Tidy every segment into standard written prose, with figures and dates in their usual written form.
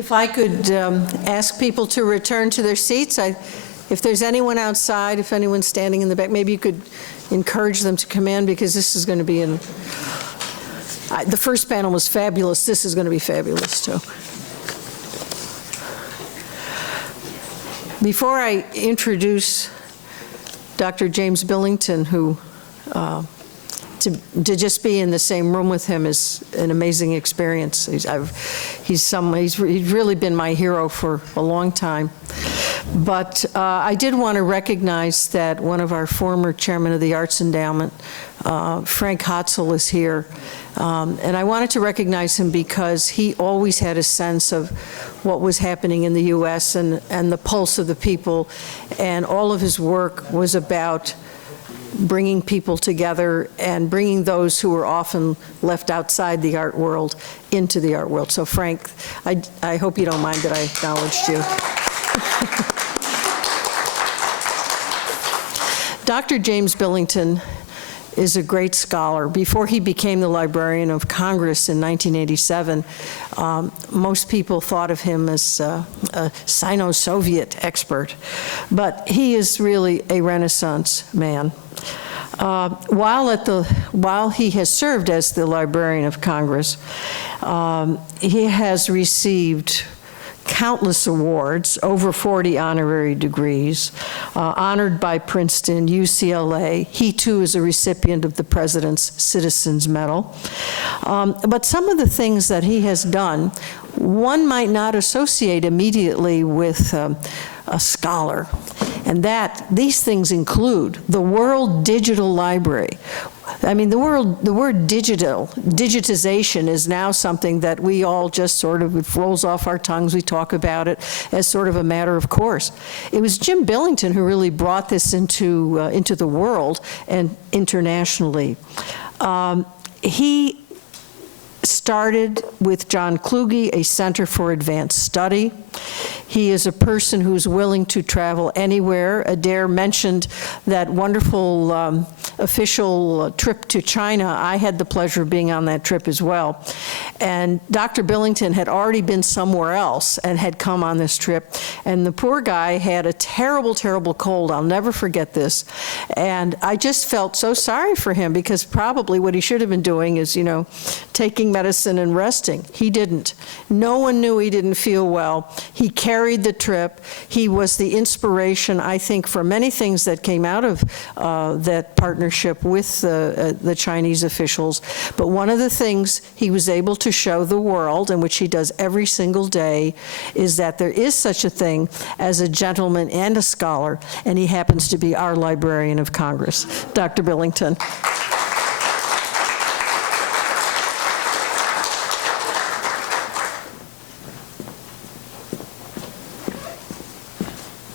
If I could ask people to return to their seats. If there's anyone outside, if anyone's standing in the back, maybe you could encourage them to come in, because this is going to be the first panel was fabulous. This is going to be fabulous, too. Before I introduce Dr. James Billington, who to just be in the same room with him is an amazing experience. He's really been my hero for a long time. But I did want to recognize that one of our former chairman of the Arts Endowment, Frank Hotzel, is here. And I wanted to recognize him because he always had a sense of what was happening in the U.S. and the pulse of the people. And all of his work was about bringing people together and bringing those who were often left outside the art world into the art world. So Frank, I hope you don't mind that I acknowledged you. Dr. James Billington is a great scholar. Before he became the Librarian of Congress in 1987, most people thought of him as a Sino-Soviet expert, but he is really a Renaissance man. While he has served as the Librarian of Congress, he has received countless awards, over 40 honorary degrees, honored by Princeton, UCLA. He, too, is a recipient of the President's Citizens Medal. But some of the things that he has done, one might not associate immediately with a scholar. And these things include the World Digital Library. I mean, the word digitization is now something that we all just sort of, it rolls off our tongues. We talk about it as sort of a matter of course. It was Jim Billington who really brought this into the world and internationally. He started with John Kluge, a Center for Advanced Study. He is a person who's willing to travel anywhere. Adair mentioned that wonderful official trip to China. I had the pleasure of being on that trip as well. And Dr. Billington had already been somewhere else and had come on this trip. And the poor guy had a terrible, terrible cold. I'll never forget this. And I just felt so sorry for him, because probably what he should have been doing is, taking medicine and resting. He didn't. No one knew he didn't feel well. He carried the trip. He was the inspiration, I think, for many things that came out of that partnership with the Chinese officials. But one of the things he was able to show the world, and which he does every single day, is that there is such a thing as a gentleman and a scholar, and he happens to be our Librarian of Congress. Dr. Billington.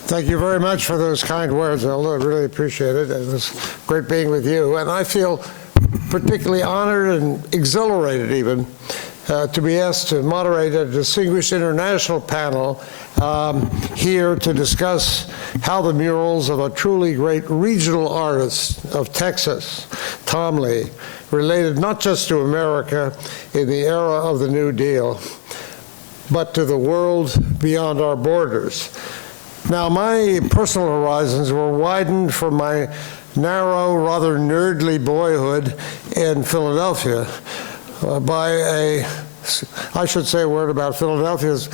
Thank you very much for those kind words, Elda. I really appreciate it. It was great being with you. And I feel particularly honored and exhilarated even to be asked to moderate a distinguished international panel here to discuss how the murals of a truly great regional artist of Texas, Tom Lea, related not just to America in the era of the New Deal, but to the world beyond our borders. Now, my personal horizons were widened from my narrow, rather nerdly boyhood in Philadelphia by I should say a word about Philadelphia's,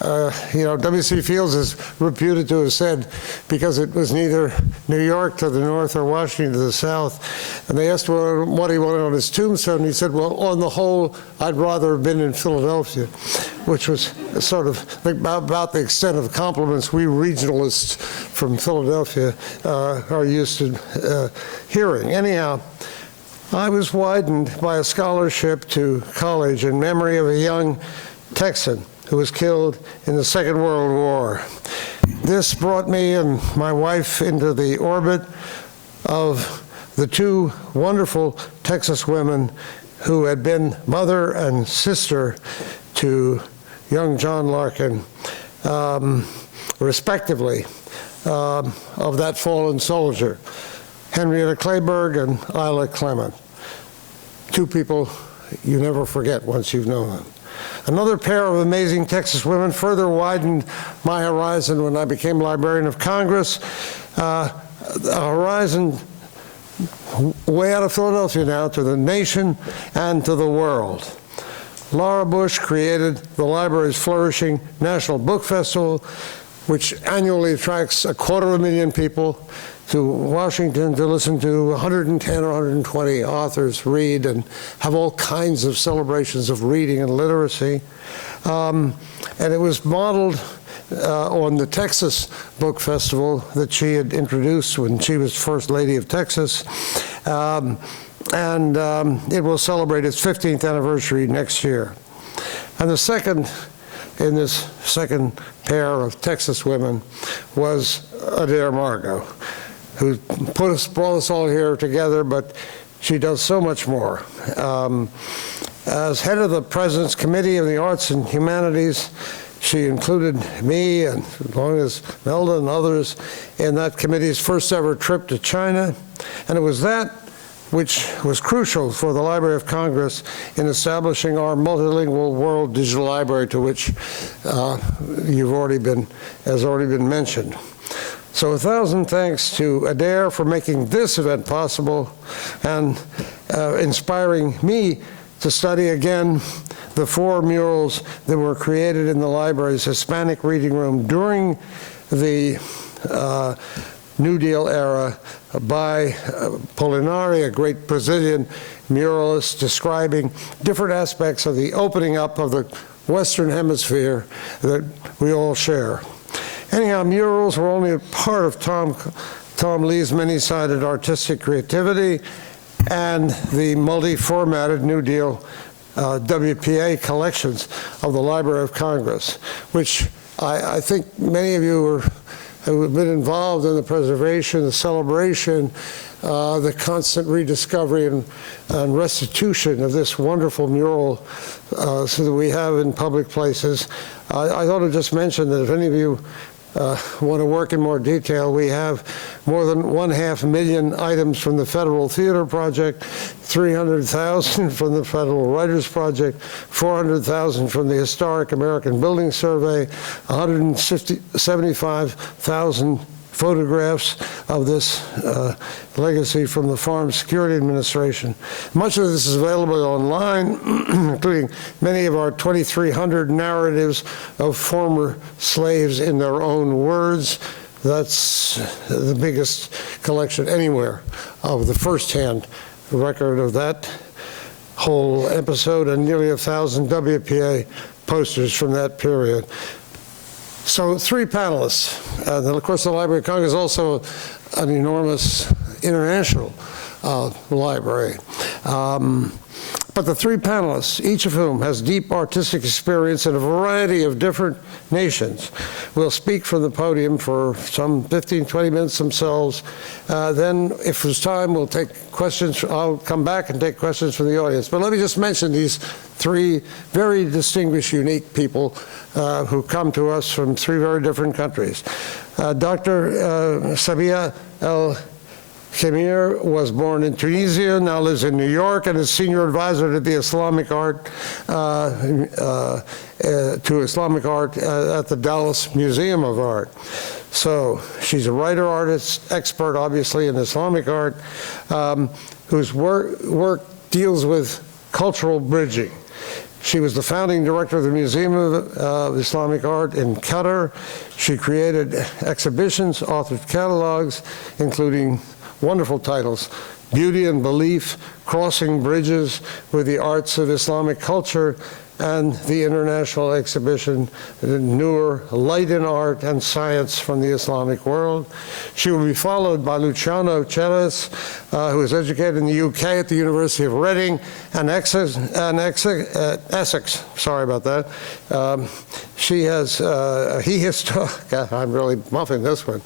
W.C. Fields is reputed to have said, because it was neither New York to the north or Washington to the south, and they asked what he wanted on his tombstone, and he said, well, on the whole, I'd rather have been in Philadelphia, which was sort of about the extent of compliments we regionalists from Philadelphia are used to hearing. Anyhow, I was widened by a scholarship to college in memory of a young Texan who was killed in the Second World War. This brought me and my wife into the orbit of the two wonderful Texas women who had been mother and sister to young John Larkin, respectively, of that fallen soldier, Henrietta Clayburgh and Isla Clement. Two people you never forget once you've known them. Another pair of amazing Texas women further widened my horizon when I became Librarian of Congress. A horizon way out of Philadelphia now to the nation and to the world. Laura Bush created the library's flourishing National Book Festival, which annually attracts 250,000 people to Washington to listen to 110 or 120 authors read and have all kinds of celebrations of reading and literacy. And it was modeled on the Texas Book Festival that she had introduced when she was First Lady of Texas. It will celebrate its 15th anniversary next year. And the second in this second pair of Texas women was Adair Margot, who brought us all here together, but she does so much more. As head of the President's Committee of the Arts and Humanities, she included me, and along as Melda and others, in that committee's first ever trip to China. And it was that which was crucial for the Library of Congress in establishing our multilingual World Digital Library, to which has already been mentioned. So 1,000 thanks to Adair for making this event possible and inspiring me to study again the 4 murals that were created in the library's Hispanic reading room during the New Deal era by Polinari, a great Brazilian muralist, describing different aspects of the opening up of the Western Hemisphere that we all share. Anyhow, murals were only a part of Tom Lea's many-sided artistic creativity and the multi-formatted New Deal WPA collections of the Library of Congress, which I think many of you have been involved in the preservation, the celebration, the constant rediscovery and restitution of this wonderful mural so that we have in public places. I thought I'd just mention that if any of you want to work in more detail, we have more than 500,000 items from the Federal Theater Project, 300,000 from the Federal Writers Project, 400,000 from the Historic American Building Survey, 175,000 photographs of this legacy from the Farm Security Administration. Much of this is available online, including many of our 2,300 narratives of former slaves in their own words. That's the biggest collection anywhere of the first-hand record of that whole episode, and nearly 1,000 WPA posters from that period. So 3 panelists. And of course, the Library of Congress is also an enormous international library. But the 3 panelists, each of whom has deep artistic experience in a variety of different nations, will speak from the podium for some 15, 20 minutes themselves. Then, if there's time, we'll take questions. I'll come back and take questions from the audience. But let me just mention these 3 very distinguished, unique people who come to us from 3 very different countries. Dr. Sabiha Al Khemir was born in Tunisia, now lives in New York, and is senior advisor to the Islamic art at the Dallas Museum of Art. So she's a writer, artist, expert, obviously, in Islamic art, whose work deals with cultural bridging. She was the founding director of the Museum of Islamic Art in Qatar. She created exhibitions, authored catalogs, including wonderful titles: Beauty and Belief, Crossing Bridges with the Arts of Islamic Culture, and the international exhibition, Noor, Light in Art and Science from the Islamic World. She will be followed by Luciano Cheles, who is educated in the UK at the University of Reading and Essex. Sorry about that. He has taught, God, I'm really muffing this one.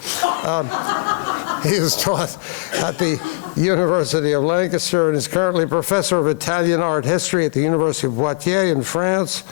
He is taught at the University of Lancaster and is currently professor of Italian art history at the University of Poitiers in France.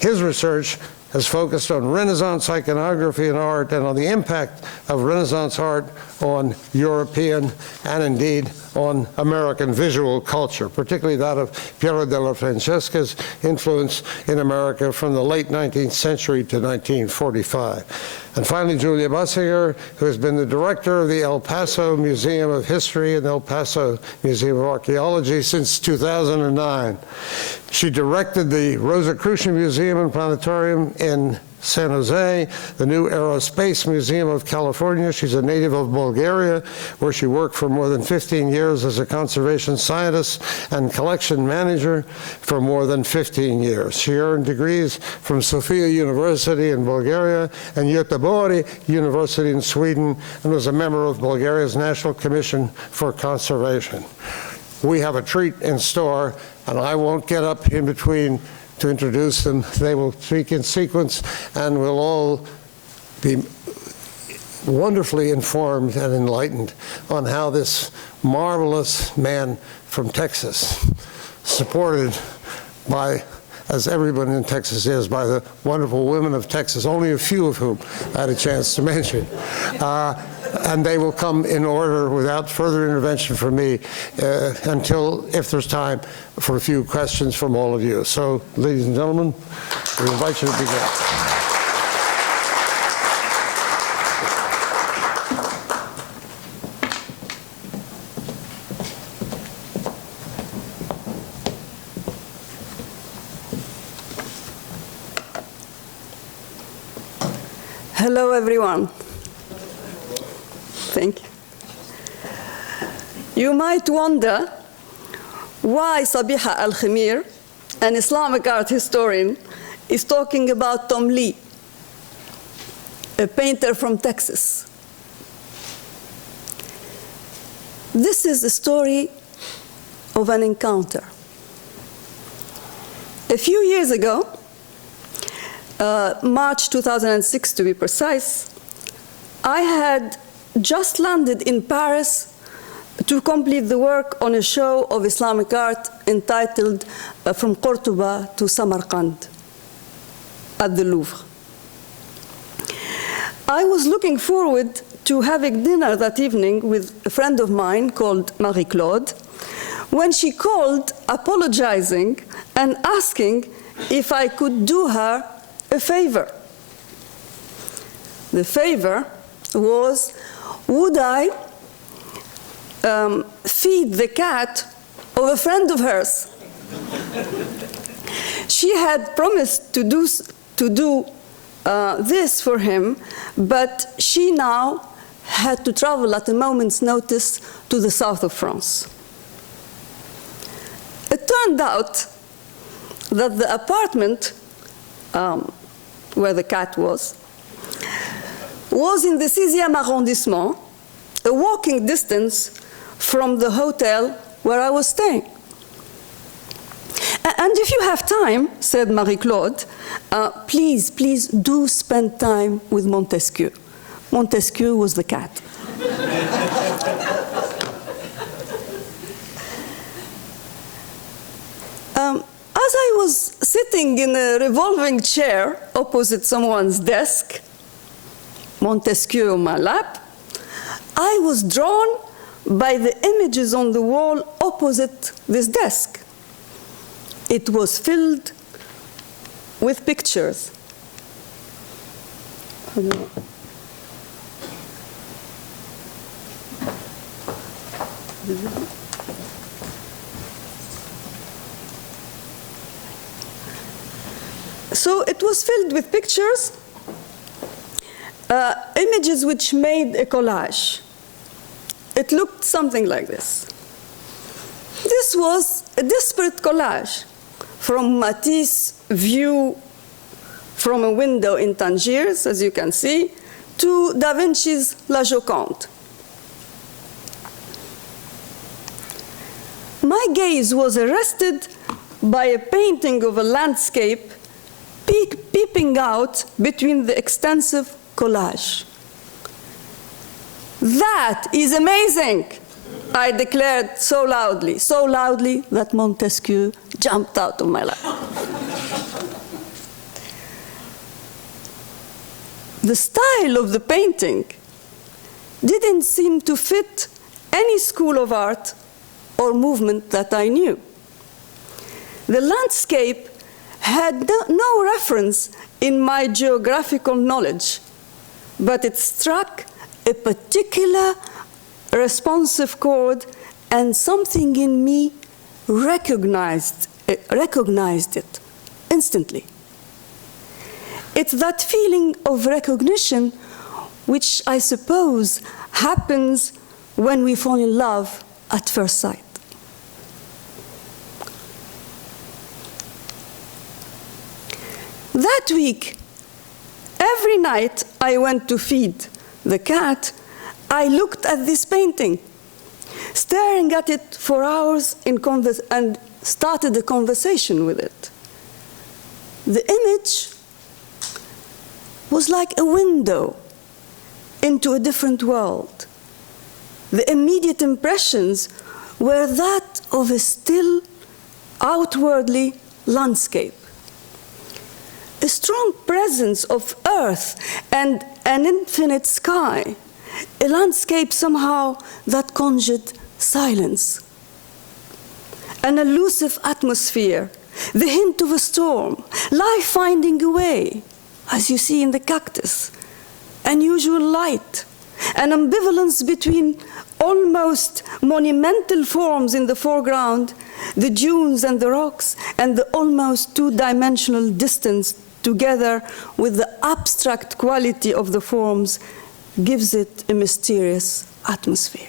His research has focused on Renaissance iconography and art and on the impact of Renaissance art on European and indeed on American visual culture, particularly that of Piero della Francesca's influence in America from the late 19th century to 1945. And finally, Julia Bussinger, who has been the director of the El Paso Museum of History and El Paso Museum of Archaeology since 2009. She directed the Rosicrucian Museum and Planetarium in San Jose, the new Aerospace Museum of California. She's a native of Bulgaria, where she worked for more than 15 years as a conservation scientist and collection manager for more than 15 years. She earned degrees from Sofia University in Bulgaria and Göteborg University in Sweden, and was a member of Bulgaria's National Commission for Conservation. We have a treat in store, and I won't get up in between to introduce them. They will speak in sequence, and we'll all be wonderfully informed and enlightened on how this marvelous man from Texas, supported by, as everyone in Texas is, by the wonderful women of Texas, only a few of whom I had a chance to mention. And they will come in order without further intervention from me until, if there's time, for a few questions from all of you. So, ladies and gentlemen, we invite you to begin. Hello, everyone. Thank you. You might wonder why Sabiha Al Khemir, an Islamic art historian, is talking about Tom Lea, a painter from Texas. This is the story of an encounter. A few years ago, March 2006 to be precise, I had just landed in Paris to complete the work on a show of Islamic art entitled From Cordoba to Samarkand at the Louvre. I was looking forward to having dinner that evening with a friend of mine called Marie-Claude when she called apologizing and asking if I could do her a favor. The favor was, would I feed the cat of a friend of hers? She had promised to do this for him, but she now had to travel at a moment's notice to the south of France. It turned out that the apartment where the cat was in the 6e arrondissement, a walking distance from the hotel where I was staying. And if you have time, said Marie-Claude, please do spend time with Montesquieu. Montesquieu was the cat. As I was sitting in a revolving chair opposite someone's desk, Montesquieu on my lap, I was drawn by the images on the wall opposite this desk. It was filled with pictures. So it was filled with pictures, images which made a collage. It looked something like this. This was a disparate collage, from Matisse's view from a window in Tangiers, as you can see, to Da Vinci's La Joconde. My gaze was arrested by a painting of a landscape peeping out between the extensive collage. That is amazing, I declared so loudly that Montesquieu jumped out of my lap. the style of the painting didn't seem to fit any school of art or movement that I knew. The landscape had no reference in my geographical knowledge, but it struck a particular responsive chord, and something in me recognized it instantly. It's that feeling of recognition which I suppose happens when we fall in love at first sight. That week, every night I went to feed the cat, I looked at this painting, staring at it for hours and started a conversation with it. The image was like a window into a different world. The immediate impressions were that of a still, outwardly landscape. A strong presence of earth and an infinite sky. A landscape somehow that conjured silence. An elusive atmosphere, the hint of a storm, life finding a way, as you see in the cactus, unusual light, an ambivalence between almost monumental forms in the foreground, the dunes and the rocks, and the almost two-dimensional distance together with the abstract quality of the forms gives it a mysterious atmosphere.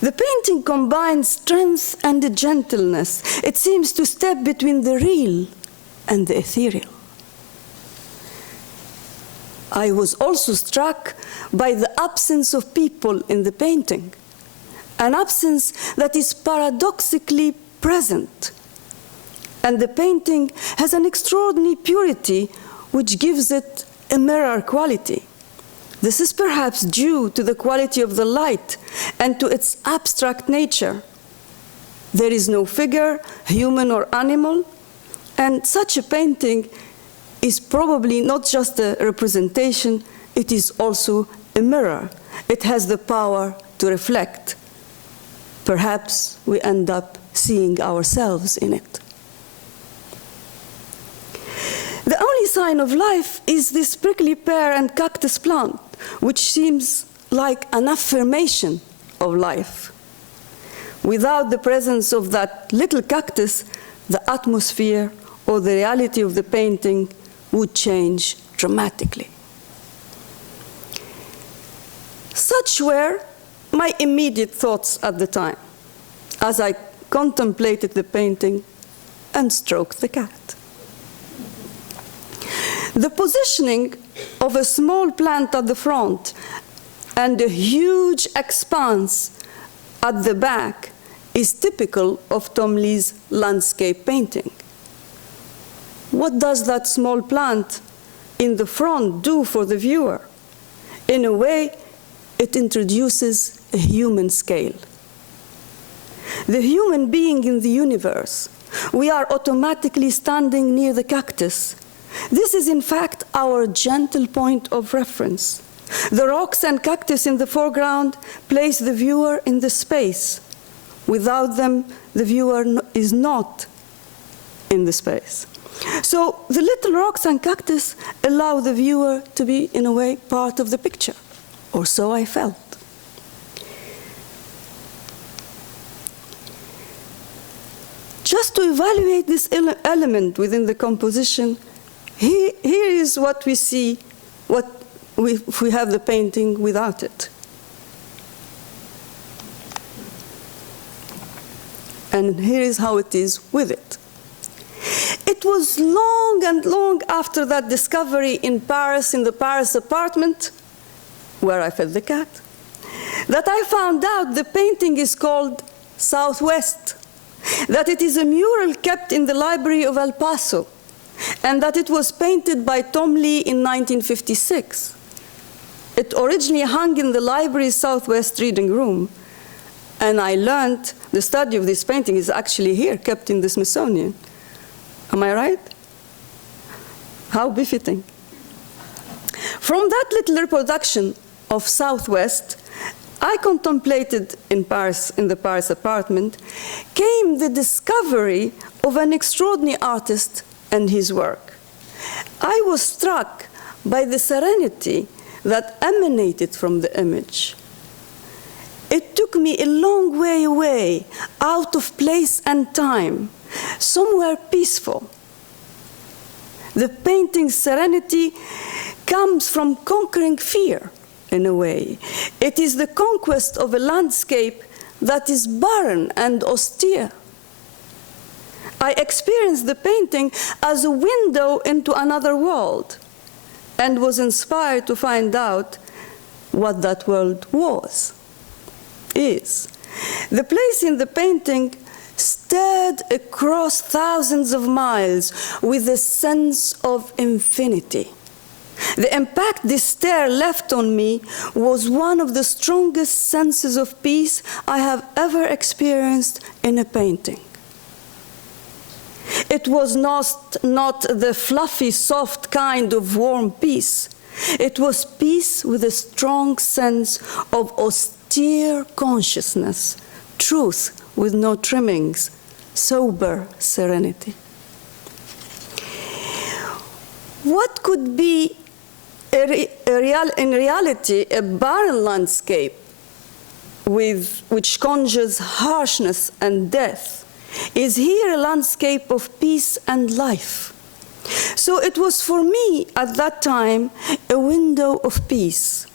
The painting combines strength and a gentleness. It seems to step between the real and the ethereal. I was also struck by the absence of people in the painting, an absence that is paradoxically present. And the painting has an extraordinary purity which gives it a mirror quality. This is perhaps due to the quality of the light and to its abstract nature. There is no figure, human or animal, and such a painting is probably not just a representation, it is also a mirror. It has the power to reflect. Perhaps we end up seeing ourselves in it. The only sign of life is this prickly pear and cactus plant, which seems like an affirmation of life. Without the presence of that little cactus, the atmosphere or the reality of the painting would change dramatically. Such were my immediate thoughts at the time, as I contemplated the painting and stroked the cat. The positioning of a small plant at the front and a huge expanse at the back is typical of Tom Lea's landscape painting. What does that small plant in the front do for the viewer? In a way, it introduces a human scale. The human being in the universe. We are automatically standing near the cactus. This is, in fact, our gentle point of reference. The rocks and cactus in the foreground place the viewer in the space. Without them, the viewer is not in the space. So the little rocks and cactus allow the viewer to be, in a way, part of the picture, or so I felt. Just to evaluate this element within the composition, here is what we see if we have the painting without it. And here is how it is with it. It was long and long after that discovery in Paris, in the Paris apartment, where I fed the cat, that I found out the painting is called Southwest, that it is a mural kept in the library of El Paso, and that it was painted by Tom Lea in 1956. It originally hung in the library's Southwest reading room, and I learned the study of this painting is actually here, kept in the Smithsonian. Am I right? How befitting. From that little reproduction of Southwest, I contemplated in Paris, in the Paris apartment, came the discovery of an extraordinary artist and his work. I was struck by the serenity that emanated from the image. It took me a long way away, out of place and time, somewhere peaceful. The painting's serenity comes from conquering fear, in a way. It is the conquest of a landscape that is barren and austere. I experienced the painting as a window into another world and was inspired to find out what that world is. The place in the painting stared across thousands of miles with a sense of infinity. The impact this stare left on me was one of the strongest senses of peace I have ever experienced in a painting. It was not the fluffy, soft kind of warm peace. It was peace with a strong sense of austere consciousness, truth with no trimmings, sober serenity. What could be in reality a barren landscape which conjures harshness and death is here a landscape of peace and life. So it was for me at that time a window of peace.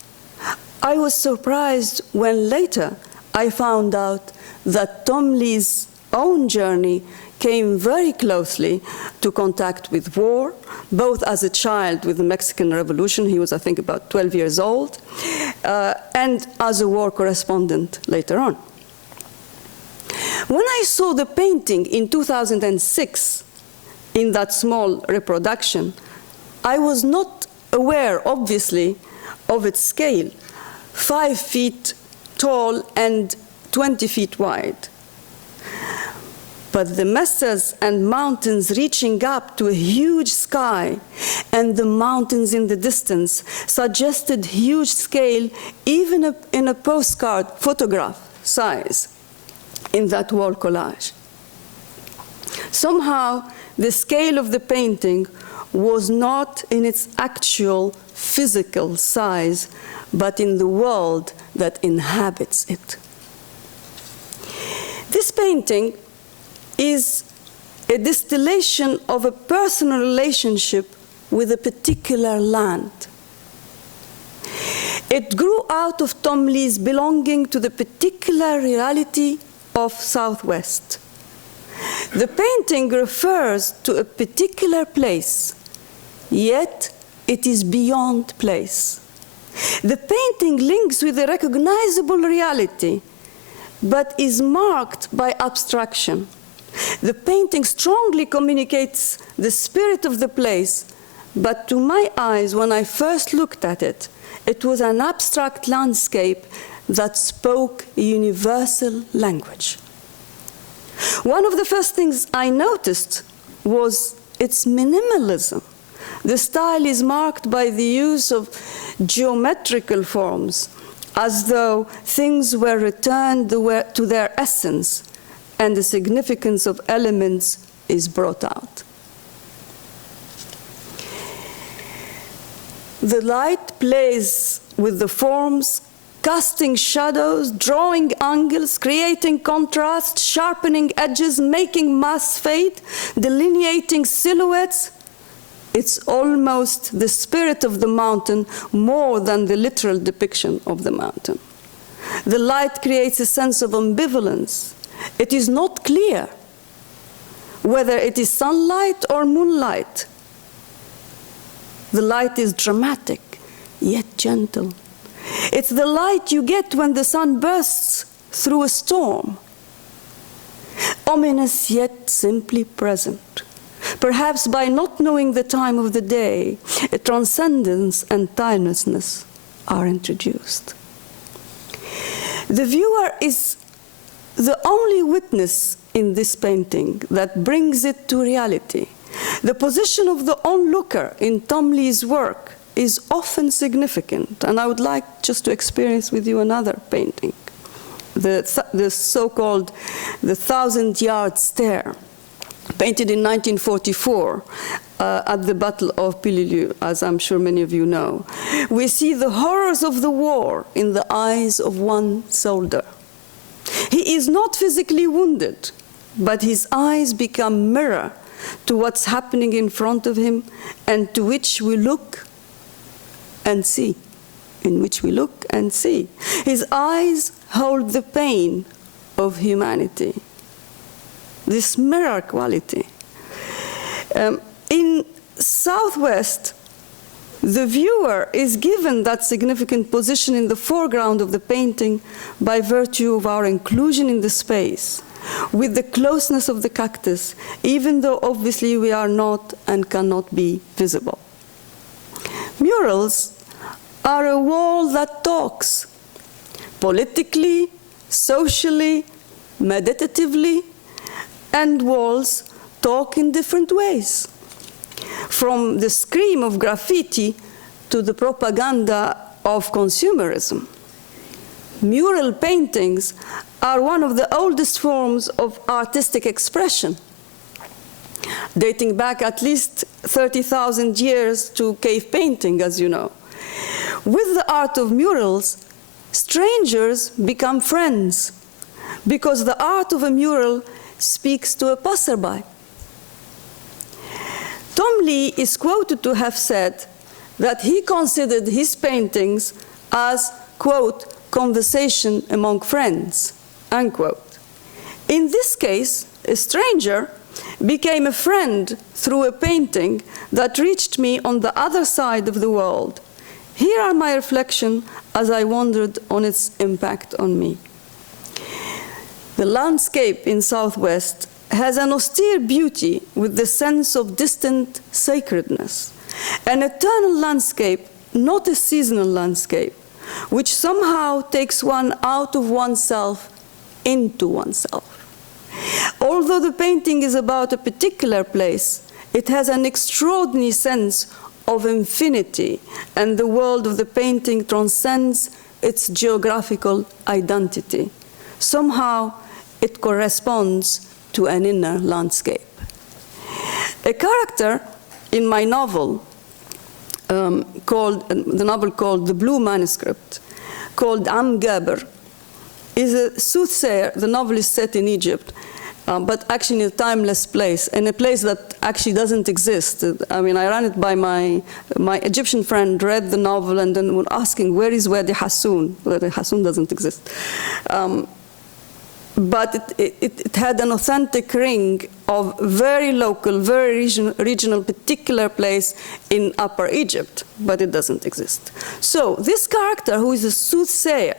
I was surprised when later I found out that Tom Lea's own journey came very closely to contact with war, both as a child with the Mexican Revolution, he was I think about 12 years old, and as a war correspondent later on. When I saw the painting in 2006, in that small reproduction, I was not aware, obviously, of its scale, 5 feet tall and 20 feet wide. But the mesas and mountains reaching up to a huge sky and the mountains in the distance suggested huge scale even in a postcard photograph size in that wall collage. Somehow, the scale of the painting was not in its actual physical size, but in the world that inhabits it. This painting is a distillation of a personal relationship with a particular land. It grew out of Tom Lea's belonging to the particular reality of Southwest. The painting refers to a particular place, yet it is beyond place. The painting links with a recognizable reality, but is marked by abstraction. The painting strongly communicates the spirit of the place, but to my eyes, when I first looked at it, it was an abstract landscape that spoke a universal language. One of the first things I noticed was its minimalism. The style is marked by the use of geometrical forms, as though things were returned to their essence, and the significance of elements is brought out. The light plays with the forms, casting shadows, drawing angles, creating contrast, sharpening edges, making mass fade, delineating silhouettes. It's almost the spirit of the mountain more than the literal depiction of the mountain. The light creates a sense of ambivalence. It is not clear whether it is sunlight or moonlight. The light is dramatic, yet gentle. It's the light you get when the sun bursts through a storm. Ominous, yet simply present. Perhaps by not knowing the time of the day, a transcendence and timelessness are introduced. The viewer is the only witness in this painting that brings it to reality. The position of the onlooker in Tom Lea's work is often significant, and I would like just to experience with you another painting, the so-called the 1,000-Yard Stare, painted in 1944 at the Battle of Pililiu, as I'm sure many of you know. We see the horrors of the war in the eyes of one soldier. He is not physically wounded, but his eyes become mirror to what's happening in front of him and to which we look and see, in which we look and see. His eyes hold the pain of humanity, this mirror quality. In Southwest, the viewer is given that significant position in the foreground of the painting by virtue of our inclusion in the space, with the closeness of the cactus, even though obviously we are not and cannot be visible. Murals are a wall that talks, politically, socially, meditatively, and walls talk in different ways. From the scream of graffiti to the propaganda of consumerism. Mural paintings are one of the oldest forms of artistic expression, dating back at least 30,000 years to cave painting, as you know. With the art of murals, strangers become friends, because the art of a mural speaks to a passerby. Tom Lea is quoted to have said that he considered his paintings as, quote, conversation among friends, unquote. In this case, a stranger became a friend through a painting that reached me on the other side of the world. Here are my reflections as I wondered on its impact on me. The landscape in Southwest has an austere beauty with the sense of distant sacredness, an eternal landscape, not a seasonal landscape, which somehow takes one out of oneself into oneself. Although the painting is about a particular place, it has an extraordinary sense of infinity, and the world of the painting transcends its geographical identity. Somehow, it corresponds to an inner landscape. A character in my novel, called The Blue Manuscript, called Gaber, is a soothsayer. The novel is set in Egypt, but actually in a timeless place, in a place that actually doesn't exist. I mean, I ran it by my Egyptian friend, read the novel, and then was asking, where is Wadi Hassoun? Wadi Hassoun doesn't exist. But it had an authentic ring of very local, very regional, particular place in Upper Egypt, but it doesn't exist. So this character, who is a soothsayer,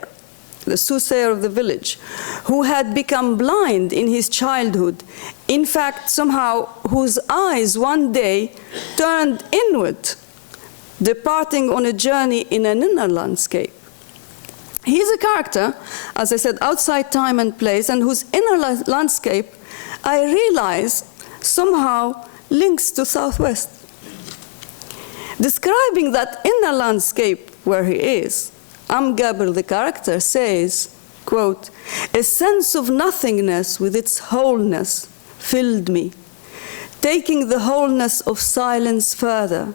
the soothsayer of the village, who had become blind in his childhood, in fact, somehow, whose eyes one day turned inward, departing on a journey in an inner landscape. He's a character, as I said, outside time and place, and whose inner landscape, I realize, somehow links to Southwest. Describing that inner landscape where he is, Gaber, the character, says, quote, a sense of nothingness with its wholeness filled me, taking the wholeness of silence further.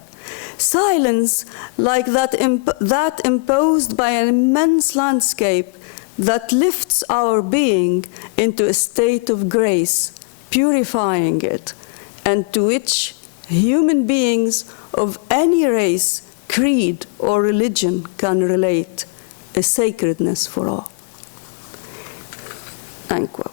Silence like that imposed by an immense landscape that lifts our being into a state of grace, purifying it, and to which human beings of any race, creed, or religion can relate, a sacredness for all. Unquote.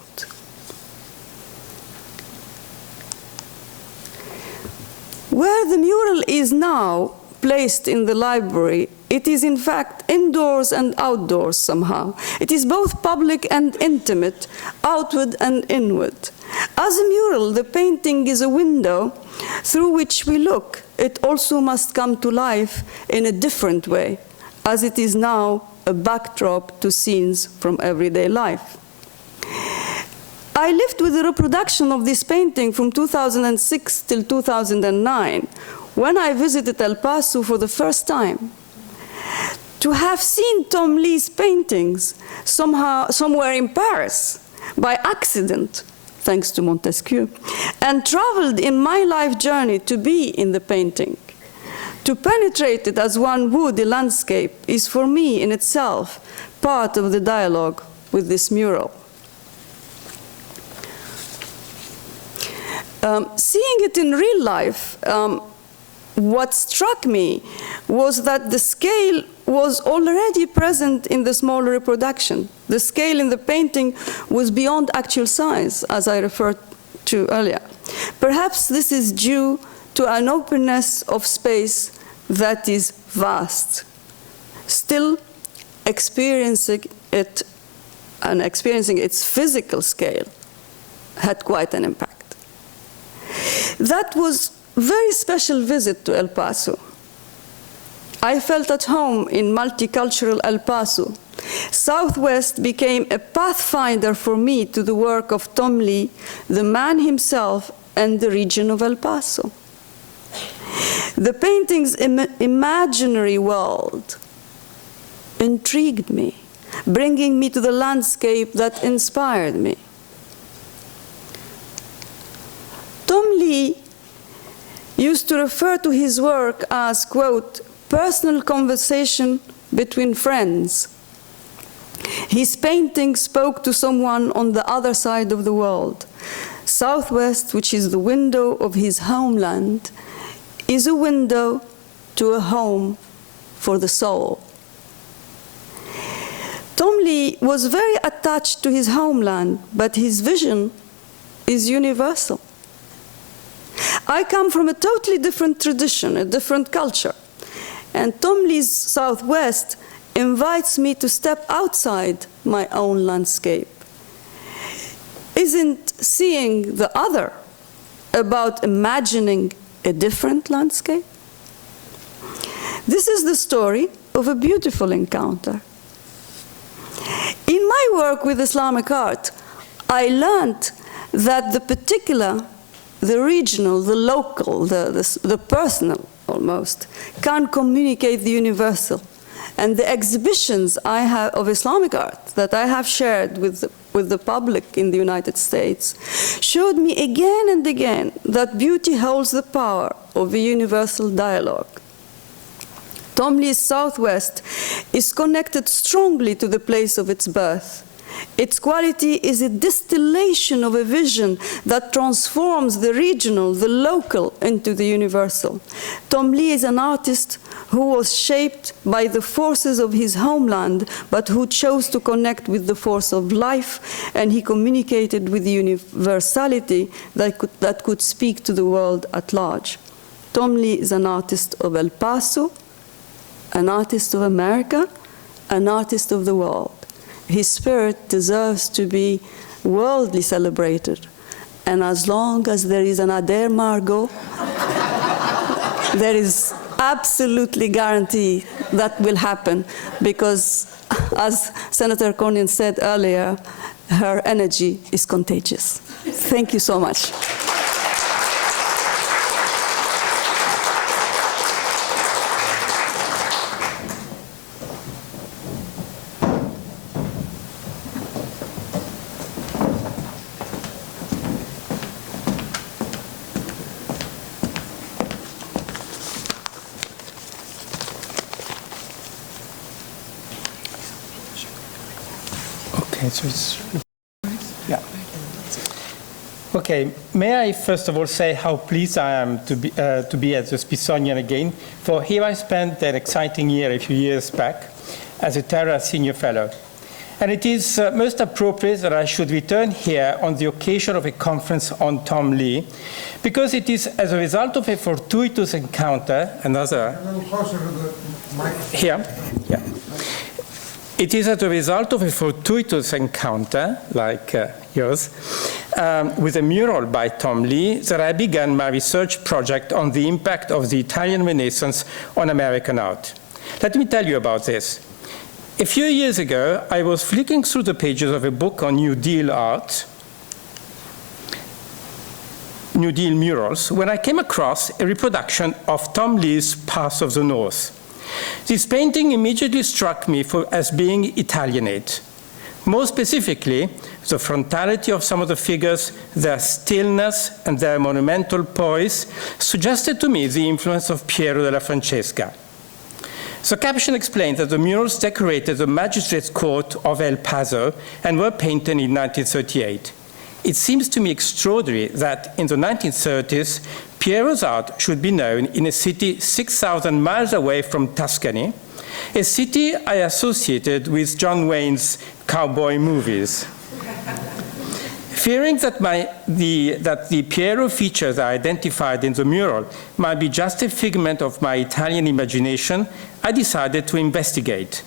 Where the mural is now placed in the library, it is in fact indoors and outdoors somehow. It is both public and intimate, outward and inward. As a mural, the painting is a window through which we look. It also must come to life in a different way, as it is now a backdrop to scenes from everyday life. I lived with the reproduction of this painting from 2006 till 2009, when I visited El Paso for the first time. To have seen Tom Lea's paintings somewhere in Paris by accident, thanks to Montesquieu, and traveled in my life journey to be in the painting, to penetrate it as one would a landscape, is for me in itself part of the dialogue with this mural. Seeing it in real life, what struck me was that the scale was already present in the smaller reproduction. The scale in the painting was beyond actual size, as I referred to earlier. Perhaps this is due to an openness of space that is vast. Still, experiencing it and experiencing its physical scale had quite an impact. That was a very special visit to El Paso. I felt at home in multicultural El Paso. Southwest became a pathfinder for me to the work of Tom Lea, the man himself, and the region of El Paso. The painting's imaginary world intrigued me, bringing me to the landscape that inspired me. Tom Lea used to refer to his work as, quote, personal conversation between friends. His painting spoke to someone on the other side of the world. Southwest, which is the window of his homeland, is a window to a home for the soul. Tom Lea was very attached to his homeland, but his vision is universal. I come from a totally different tradition, a different culture. And Tom Lea's Southwest invites me to step outside my own landscape. Isn't seeing the other about imagining a different landscape? This is the story of a beautiful encounter. In my work with Islamic art, I learned that the particular, the regional, the local, the personal almost, can communicate the universal. And the exhibitions I have of Islamic art that I have shared with the public in the United States showed me again and again that beauty holds the power of a universal dialogue. Tom Lea's Southwest is connected strongly to the place of its birth. Its quality is a distillation of a vision that transforms the regional, the local, into the universal. Tom Lea is an artist who was shaped by the forces of his homeland, but who chose to connect with the force of life, and he communicated with the universality that could speak to the world at large. Tom Lea is an artist of El Paso, an artist of America, an artist of the world. His spirit deserves to be worldly celebrated. And as long as there is an Adair Margot, there is absolutely guarantee that will happen, because as Senator Cornyn said earlier, her energy is contagious. Thank you so much. So yeah. Okay, may I first of all say how pleased I am to be at the Smithsonian again, for here I spent an exciting year a few years back as a Terra Senior Fellow. And it is most appropriate that I should return here on the occasion of a conference on Tom Lea, because it is as a result of a fortuitous encounter, another... A little closer to the microphone. Here, yeah. It is as a result of a fortuitous encounter, like yours, with a mural by Tom Lea that I began my research project on the impact of the Italian Renaissance on American art. Let me tell you about this. A few years ago, I was flicking through the pages of a book on New Deal art, New Deal murals when I came across a reproduction of Tom Lea's Path of the North. This painting immediately struck me as being Italianate. More specifically, the frontality of some of the figures, their stillness, and their monumental poise suggested to me the influence of Piero della Francesca. The caption explains that the murals decorated the magistrate's court of El Paso and were painted in 1938. It seems to me extraordinary that in the 1930s, Piero's art should be known in a city 6,000 miles away from Tuscany, a city I associated with John Wayne's cowboy movies. Fearing that the Piero features I identified in the mural might be just a figment of my Italian imagination, I decided to investigate.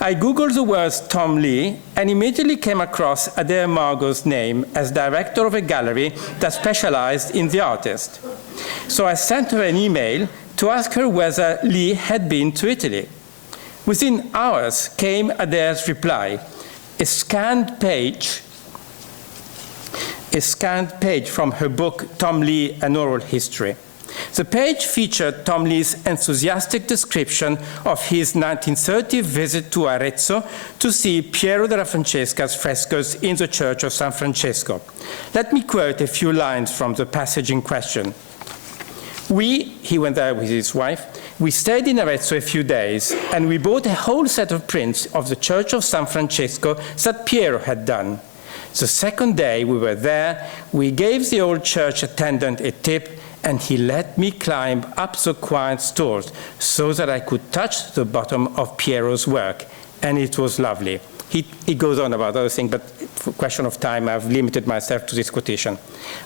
I Googled the words Tom Lea and immediately came across Adair Margot's name as director of a gallery that specialized in the artist. So I sent her an email to ask her whether Lea had been to Italy. Within hours came Adair's reply, a scanned page from her book, Tom Lea, An Oral History. The page featured Tom Lea's enthusiastic description of his 1930 visit to Arezzo to see Piero della Francesca's frescoes in the Church of San Francesco. Let me quote a few lines from the passage in question. He went there with his wife, we stayed in Arezzo a few days, and we bought a whole set of prints of the Church of San Francesco that Piero had done. The second day we were there, we gave the old church attendant a tip, and he let me climb up the quiet stairs so that I could touch the bottom of Piero's work, and it was lovely. He goes on about other things, but for question of time, I've limited myself to this quotation.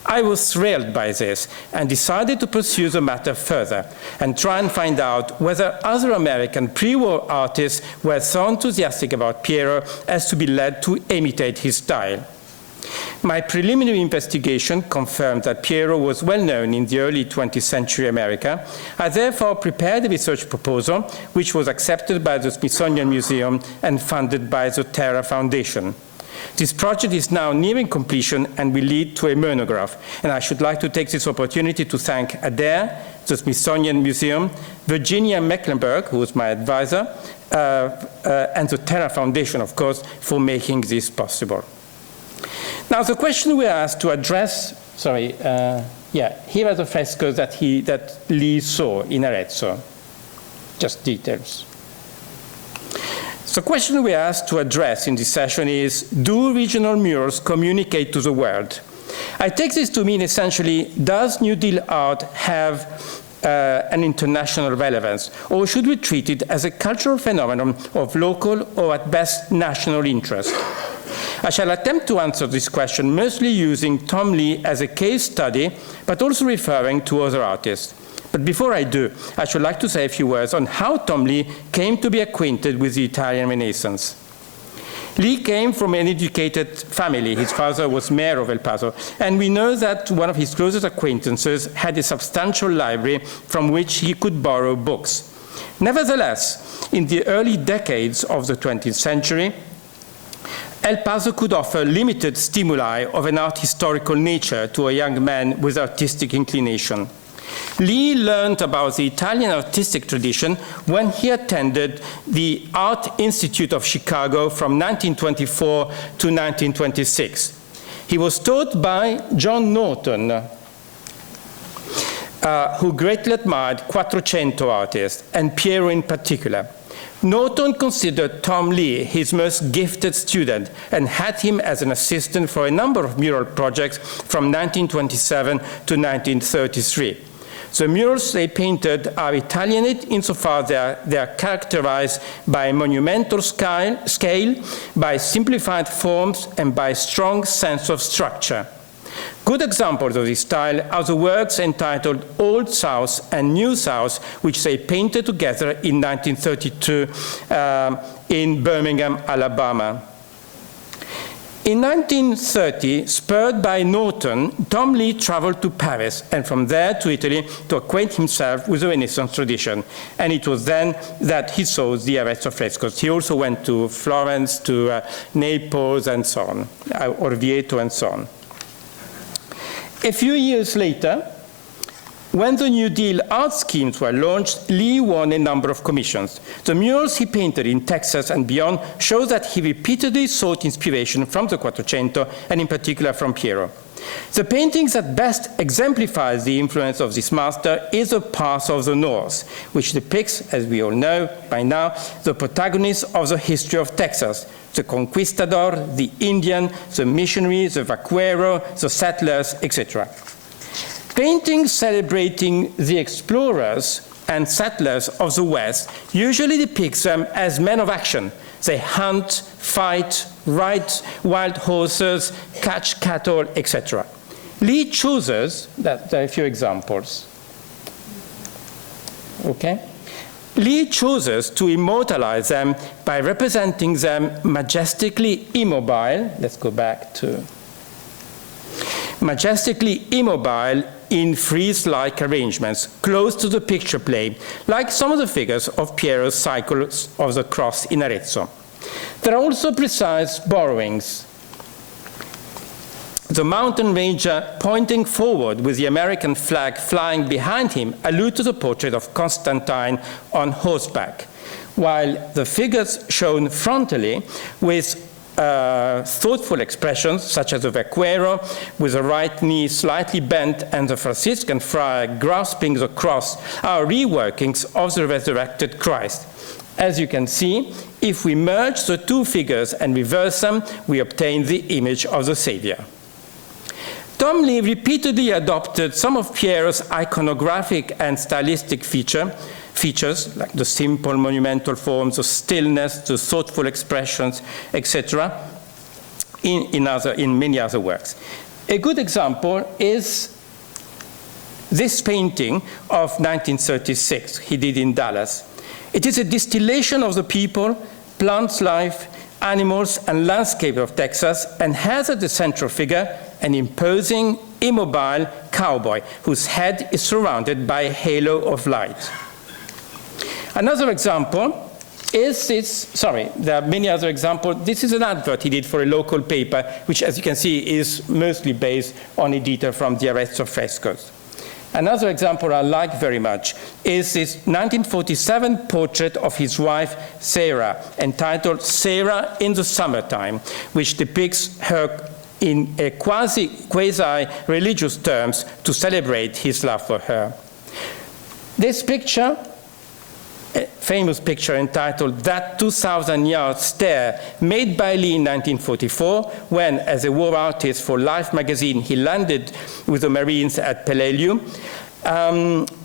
I was thrilled by this and decided to pursue the matter further and try and find out whether other American pre-war artists were so enthusiastic about Piero as to be led to imitate his style. My preliminary investigation confirmed that Piero was well known in the early 20th century America. I therefore prepared a research proposal, which was accepted by the Smithsonian Museum and funded by the Terra Foundation. This project is now nearing completion and will lead to a monograph. And I should like to take this opportunity to thank Adair, the Smithsonian Museum, Virginia Mecklenburg, who was my advisor, and the Terra Foundation, of course, for making this possible. Now, the question we are asked to address, here are the frescoes that Lea saw in Arezzo, just details. The question we are asked to address in this session is, do regional murals communicate to the world? I take this to mean essentially, does New Deal art have an international relevance, or should we treat it as a cultural phenomenon of local or at best national interest? I shall attempt to answer this question mostly using Tom Lea as a case study, but also referring to other artists. But before I do, I should like to say a few words on how Tom Lea came to be acquainted with the Italian Renaissance. Lea came from an educated family. His father was mayor of El Paso, and we know that one of his closest acquaintances had a substantial library from which he could borrow books. Nevertheless, in the early decades of the 20th century, El Paso could offer limited stimuli of an art historical nature to a young man with artistic inclination. Lea learned about the Italian artistic tradition when he attended the Art Institute of Chicago from 1924 to 1926. He was taught by John Norton, who greatly admired Quattrocento artists, and Piero in particular. Norton considered Tom Lea his most gifted student and had him as an assistant for a number of mural projects from 1927 to 1933. The murals they painted are Italianate insofar they are characterized by a monumental scale, by simplified forms, and by a strong sense of structure. Good examples of this style are the works entitled Old South and New South, which they painted together in 1932 in Birmingham, Alabama. In 1930, spurred by Norton, Tom Lea traveled to Paris and from there to Italy to acquaint himself with the Renaissance tradition. And it was then that he saw the Arezzo frescoes. He also went to Florence, to Naples, and so on, Orvieto, and so on. A few years later, when the New Deal art schemes were launched, Lea won a number of commissions. The murals he painted in Texas and beyond show that he repeatedly sought inspiration from the Quattrocento, and in particular from Piero. The painting that best exemplifies the influence of this master is The Path of the North, which depicts, as we all know by now, the protagonists of the history of Texas: the conquistador, the Indian, the missionary, the vaquero, the settlers, etc. Paintings celebrating the explorers and settlers of the West usually depicts them as men of action. They hunt, fight, ride wild horses, catch cattle, etc. Lea chooses, there are a few examples. Okay? Lea chooses to immortalize them by representing them majestically immobile. Let's go back to majestically immobile in frieze-like arrangements, close to the picture plane, like some of the figures of Piero's Cycles of the Cross in Arezzo. There are also precise borrowings. The mountain ranger pointing forward with the American flag flying behind him allude to the portrait of Constantine on horseback, while the figures shown frontally with thoughtful expressions, such as the vaquero with the right knee slightly bent and the Franciscan friar grasping the cross, are reworkings of the resurrected Christ. As you can see, if we merge the two figures and reverse them, we obtain the image of the Savior. Tom Lea repeatedly adopted some of Piero's iconographic and stylistic features, like the simple monumental forms, the stillness, the thoughtful expressions, etc., in many other works. A good example is this painting of 1936 he did in Dallas. It is a distillation of the people, plants life, animals, and landscape of Texas, and has at the central figure an imposing, immobile cowboy whose head is surrounded by a halo of light. Another example is this, there are many other examples. This is an advert he did for a local paper, which, as you can see, is mostly based on a detail from the Arezzo frescoes. Another example I like very much is this 1947 portrait of his wife, Sarah, entitled Sarah in the Summertime, which depicts her in a quasi-religious terms to celebrate his love for her. This picture, a famous picture entitled That 2,000-Yard Stare, made by Lea in 1944, when, as a war artist for Life magazine, he landed with the Marines at Peleliu.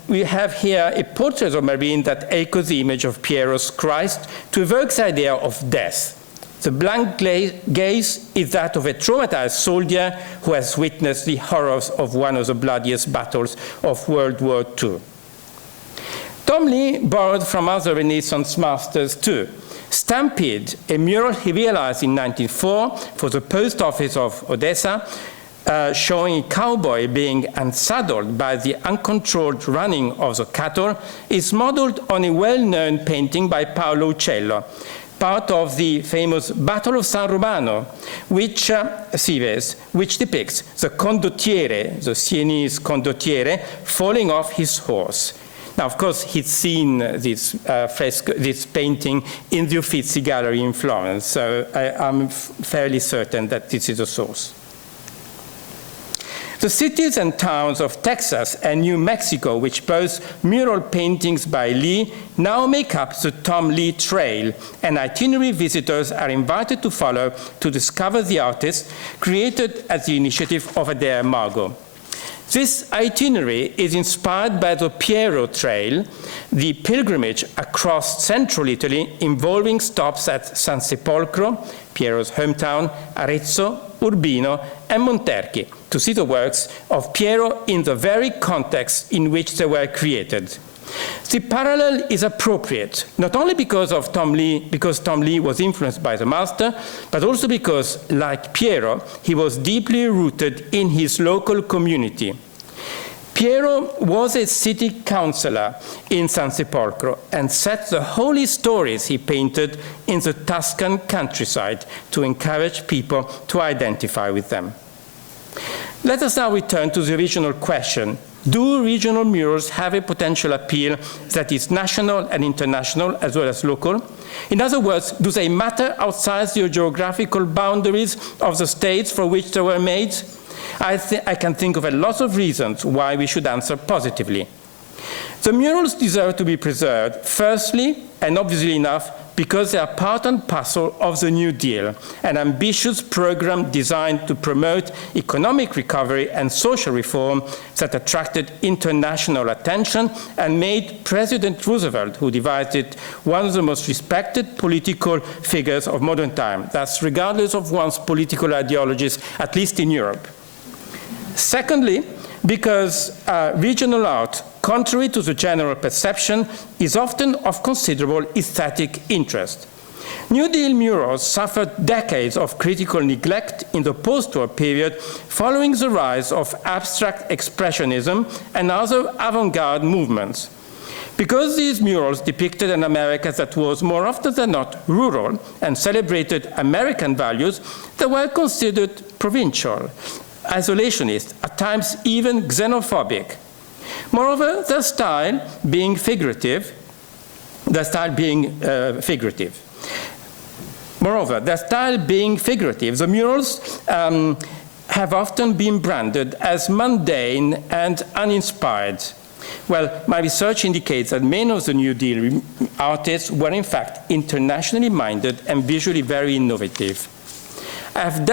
We have here a portrait of a Marine that echoes the image of Piero's Christ to evoke the idea of death. The blank gaze is that of a traumatized soldier who has witnessed the horrors of one of the bloodiest battles of World War II. Tom Lea borrowed from other Renaissance masters too. Stampede, a mural he realized in 1904 for the post office of Odessa, showing a cowboy being unsaddled by the uncontrolled running of the cattle, is modeled on a well-known painting by Paolo Uccello, part of the famous Battle of San Romano, which depicts the condottiere, the Sienese condottiere, falling off his horse. Now, of course, he'd seen this painting in the Uffizi Gallery in Florence, so I'm fairly certain that this is the source. The cities and towns of Texas and New Mexico, which boast mural paintings by Lea, now make up the Tom Lea Trail, and itinerary visitors are invited to follow to discover the artist, created at the initiative of Adair Margot. This itinerary is inspired by the Piero Trail, the pilgrimage across central Italy involving stops at San Sepolcro, Piero's hometown, Arezzo, Urbino, and Monterchi, to see the works of Piero in the very context in which they were created. The parallel is appropriate, not only because Tom Lea was influenced by the master, but also because, like Piero, he was deeply rooted in his local community. Piero was a city councillor in San Sepolcro and set the holy stories he painted in the Tuscan countryside to encourage people to identify with them. Let us now return to the original question. Do regional murals have a potential appeal that is national and international as well as local? In other words, do they matter outside the geographical boundaries of the states for which they were made? I can think of a lot of reasons why we should answer positively. The murals deserve to be preserved, firstly, and obviously enough, because they are part and parcel of the New Deal, an ambitious program designed to promote economic recovery and social reform that attracted international attention and made President Roosevelt, who devised it, one of the most respected political figures of modern time. That's regardless of one's political ideologies, at least in Europe. Secondly, because regional art, contrary to the general perception, is often of considerable aesthetic interest. New Deal murals suffered decades of critical neglect in the post-war period following the rise of abstract expressionism and other avant-garde movements. Because these murals depicted an America that was more often than not rural and celebrated American values, they were considered provincial, isolationist, at times even xenophobic. Moreover, their style being figurative, the murals have often been branded as mundane and uninspired. Well, my research indicates that many of the New Deal artists were in fact internationally minded and visually very innovative. I've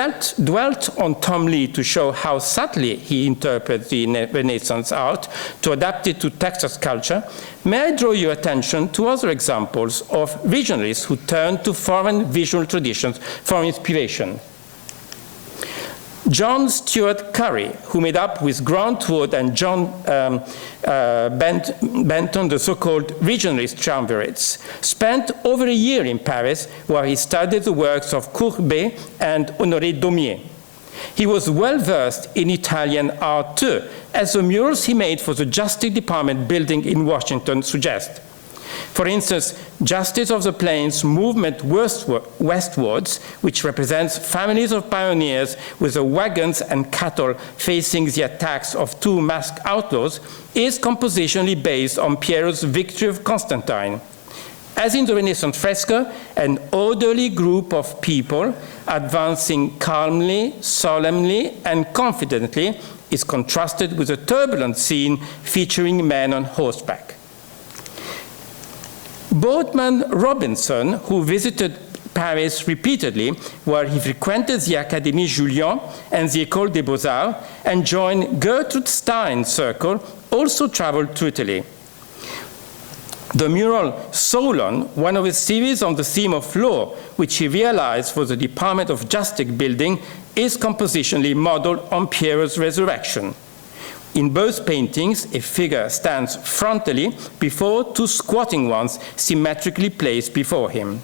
dwelt on Tom Lea to show how subtly he interprets the Renaissance art to adapt it to Texas culture. May I draw your attention to other examples of regionalists who turned to foreign visual traditions for inspiration? John Stuart Curry, who made up with Grant Wood and John Benton the so-called regionalist triumvirates, spent over a year in Paris where he studied the works of Courbet and Honoré Daumier. He was well-versed in Italian art too, as the murals he made for the Justice Department building in Washington suggest. For instance, Justice of the Plains movement westwards, which represents families of pioneers with the wagons and cattle facing the attacks of two masked outlaws, is compositionally based on Piero's Victory of Constantine. As in the Renaissance fresco, an orderly group of people advancing calmly, solemnly, and confidently is contrasted with a turbulent scene featuring men on horseback. Boatman Robinson, who visited Paris repeatedly, where he frequented the Académie Julian and the École des Beaux-Arts, and joined Gertrude Stein's circle, also traveled to Italy. The mural Solon, one of a series on the theme of law, which he realized for the Department of Justice building, is compositionally modeled on Piero's Resurrection. In both paintings, a figure stands frontally before two squatting ones symmetrically placed before him.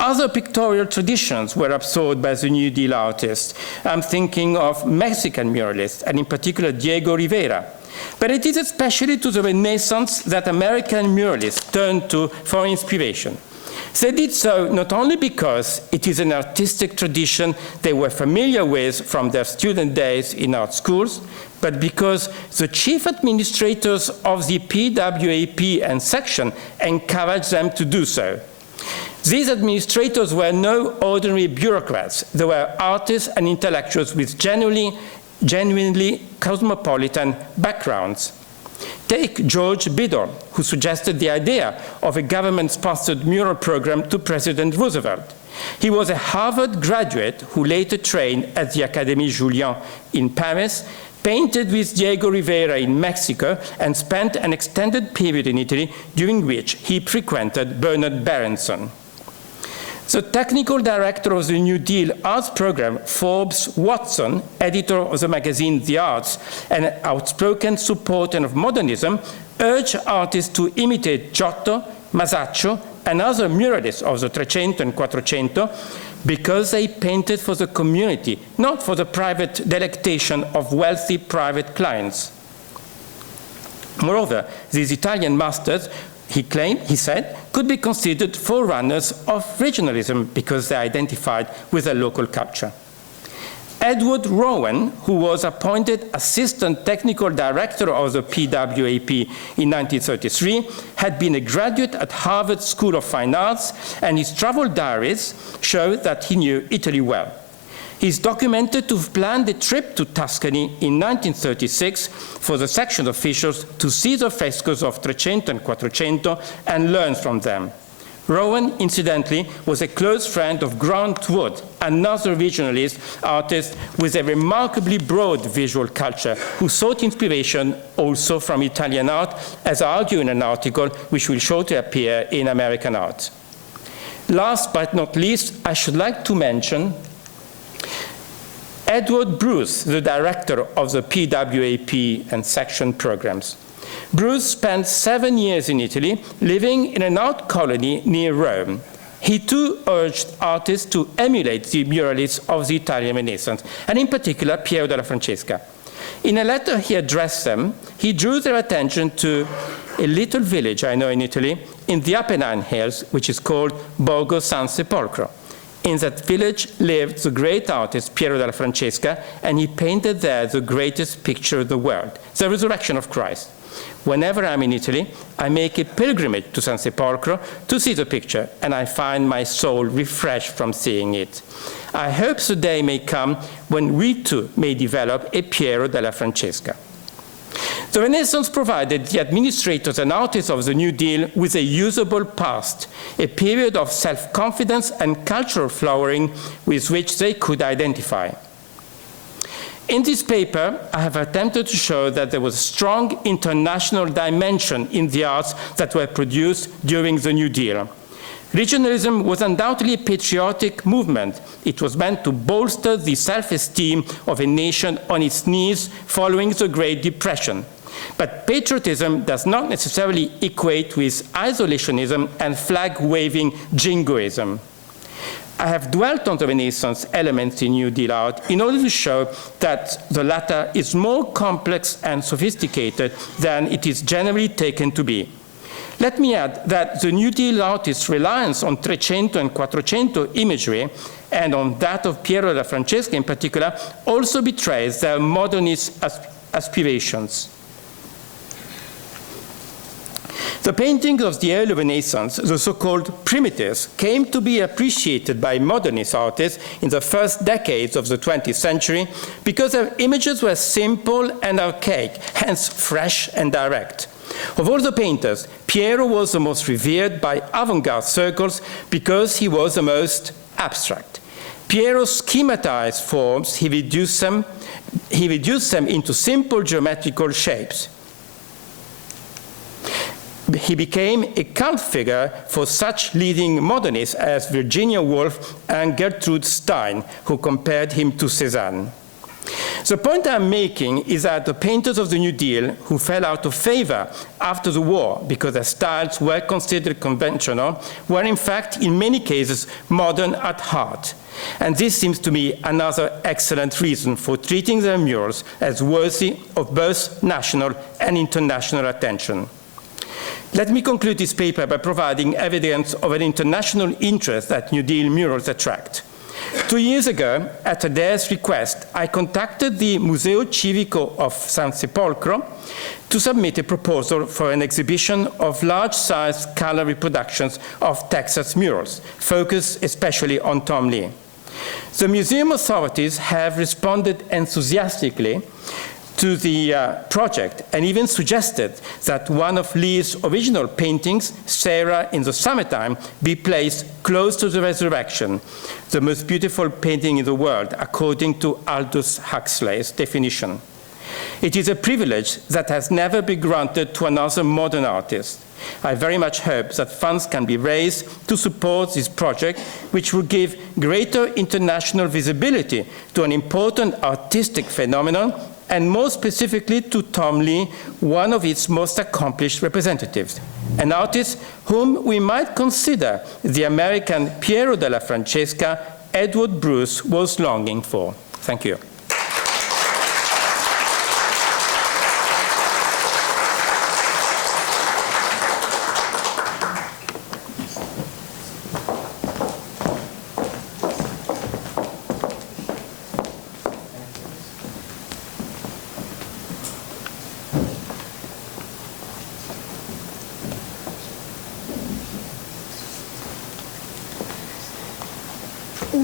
Other pictorial traditions were absorbed by the New Deal artists. I'm thinking of Mexican muralists, and in particular Diego Rivera. But it is especially to the Renaissance that American muralists turned to for inspiration. They did so not only because it is an artistic tradition they were familiar with from their student days in art schools, but because the chief administrators of the PWAP and section encouraged them to do so. These administrators were no ordinary bureaucrats. They were artists and intellectuals with genuinely cosmopolitan backgrounds. Take George Biddle, who suggested the idea of a government-sponsored mural program to President Roosevelt. He was a Harvard graduate who later trained at the Académie Julian in Paris, painted with Diego Rivera in Mexico, and spent an extended period in Italy, during which he frequented Bernard Berenson. The technical director of the New Deal Arts Program, Forbes Watson, editor of the magazine The Arts, and an outspoken supporter of modernism, urged artists to imitate Giotto, Masaccio, and other muralists of the Trecento and Quattrocento because they painted for the community, not for the private delectation of wealthy private clients. Moreover, these Italian masters, he said, could be considered forerunners of regionalism because they identified with a local culture. Edward Rowan, who was appointed Assistant Technical Director of the PWAP in 1933, had been a graduate at Harvard School of Fine Arts, and his travel diaries show that he knew Italy well. He's documented to have planned a trip to Tuscany in 1936 for the section officials to see the frescoes of Trecento and Quattrocento and learn from them. Rowan, incidentally, was a close friend of Grant Wood, another regionalist artist with a remarkably broad visual culture, who sought inspiration also from Italian art, as I argue in an article which will shortly appear in American Art. Last but not least, I should like to mention Edward Bruce, the director of the PWAP and section programs. Bruce spent 7 years in Italy, living in an art colony near Rome. He too urged artists to emulate the muralists of the Italian Renaissance, and in particular Piero della Francesca. In a letter he addressed them, he drew their attention to a little village I know in Italy, in the Apennine Hills, which is called Borgo San Sepolcro. In that village lived the great artist Piero della Francesca, and he painted there the greatest picture of the world, the resurrection of Christ. Whenever I'm in Italy, I make a pilgrimage to San Sepolcro to see the picture, and I find my soul refreshed from seeing it. I hope the day may come when we too may develop a Piero della Francesca. The Renaissance provided the administrators and artists of the New Deal with a usable past, a period of self-confidence and cultural flowering with which they could identify. In this paper, I have attempted to show that there was a strong international dimension in the arts that were produced during the New Deal. Regionalism was undoubtedly a patriotic movement. It was meant to bolster the self-esteem of a nation on its knees following the Great Depression. But patriotism does not necessarily equate with isolationism and flag-waving jingoism. I have dwelt on the Renaissance elements in New Deal art in order to show that the latter is more complex and sophisticated than it is generally taken to be. Let me add that the New Deal artists' reliance on Trecento and Quattrocento imagery, and on that of Piero della Francesca in particular, also betrays their modernist aspirations. The paintings of the early Renaissance, the so-called primitives, came to be appreciated by modernist artists in the first decades of the 20th century because their images were simple and archaic, hence fresh and direct. Of all the painters, Piero was the most revered by avant-garde circles because he was the most abstract. Piero schematized forms, he reduced them into simple geometrical shapes. He became a cult figure for such leading modernists as Virginia Woolf and Gertrude Stein, who compared him to Cézanne. The point I'm making is that the painters of the New Deal, who fell out of favor after the war because their styles were considered conventional, were in fact, in many cases, modern at heart. And this seems to me another excellent reason for treating their murals as worthy of both national and international attention. Let me conclude this paper by providing evidence of an international interest that New Deal murals attract. 2 years ago, at Adea's request, I contacted the Museo Civico of San Sepolcro to submit a proposal for an exhibition of large-sized color reproductions of Texas murals, focused especially on Tom Lea. The museum authorities have responded enthusiastically to the project and even suggested that one of Lee's original paintings, Sarah in the Summertime, be placed close to the Resurrection, the most beautiful painting in the world, according to Aldous Huxley's definition. It is a privilege that has never been granted to another modern artist. I very much hope that funds can be raised to support this project, which will give greater international visibility to an important artistic phenomenon, and more specifically to Tom Lea, one of its most accomplished representatives, an artist whom we might consider the American Piero della Francesca Edward Bruce was longing for. Thank you.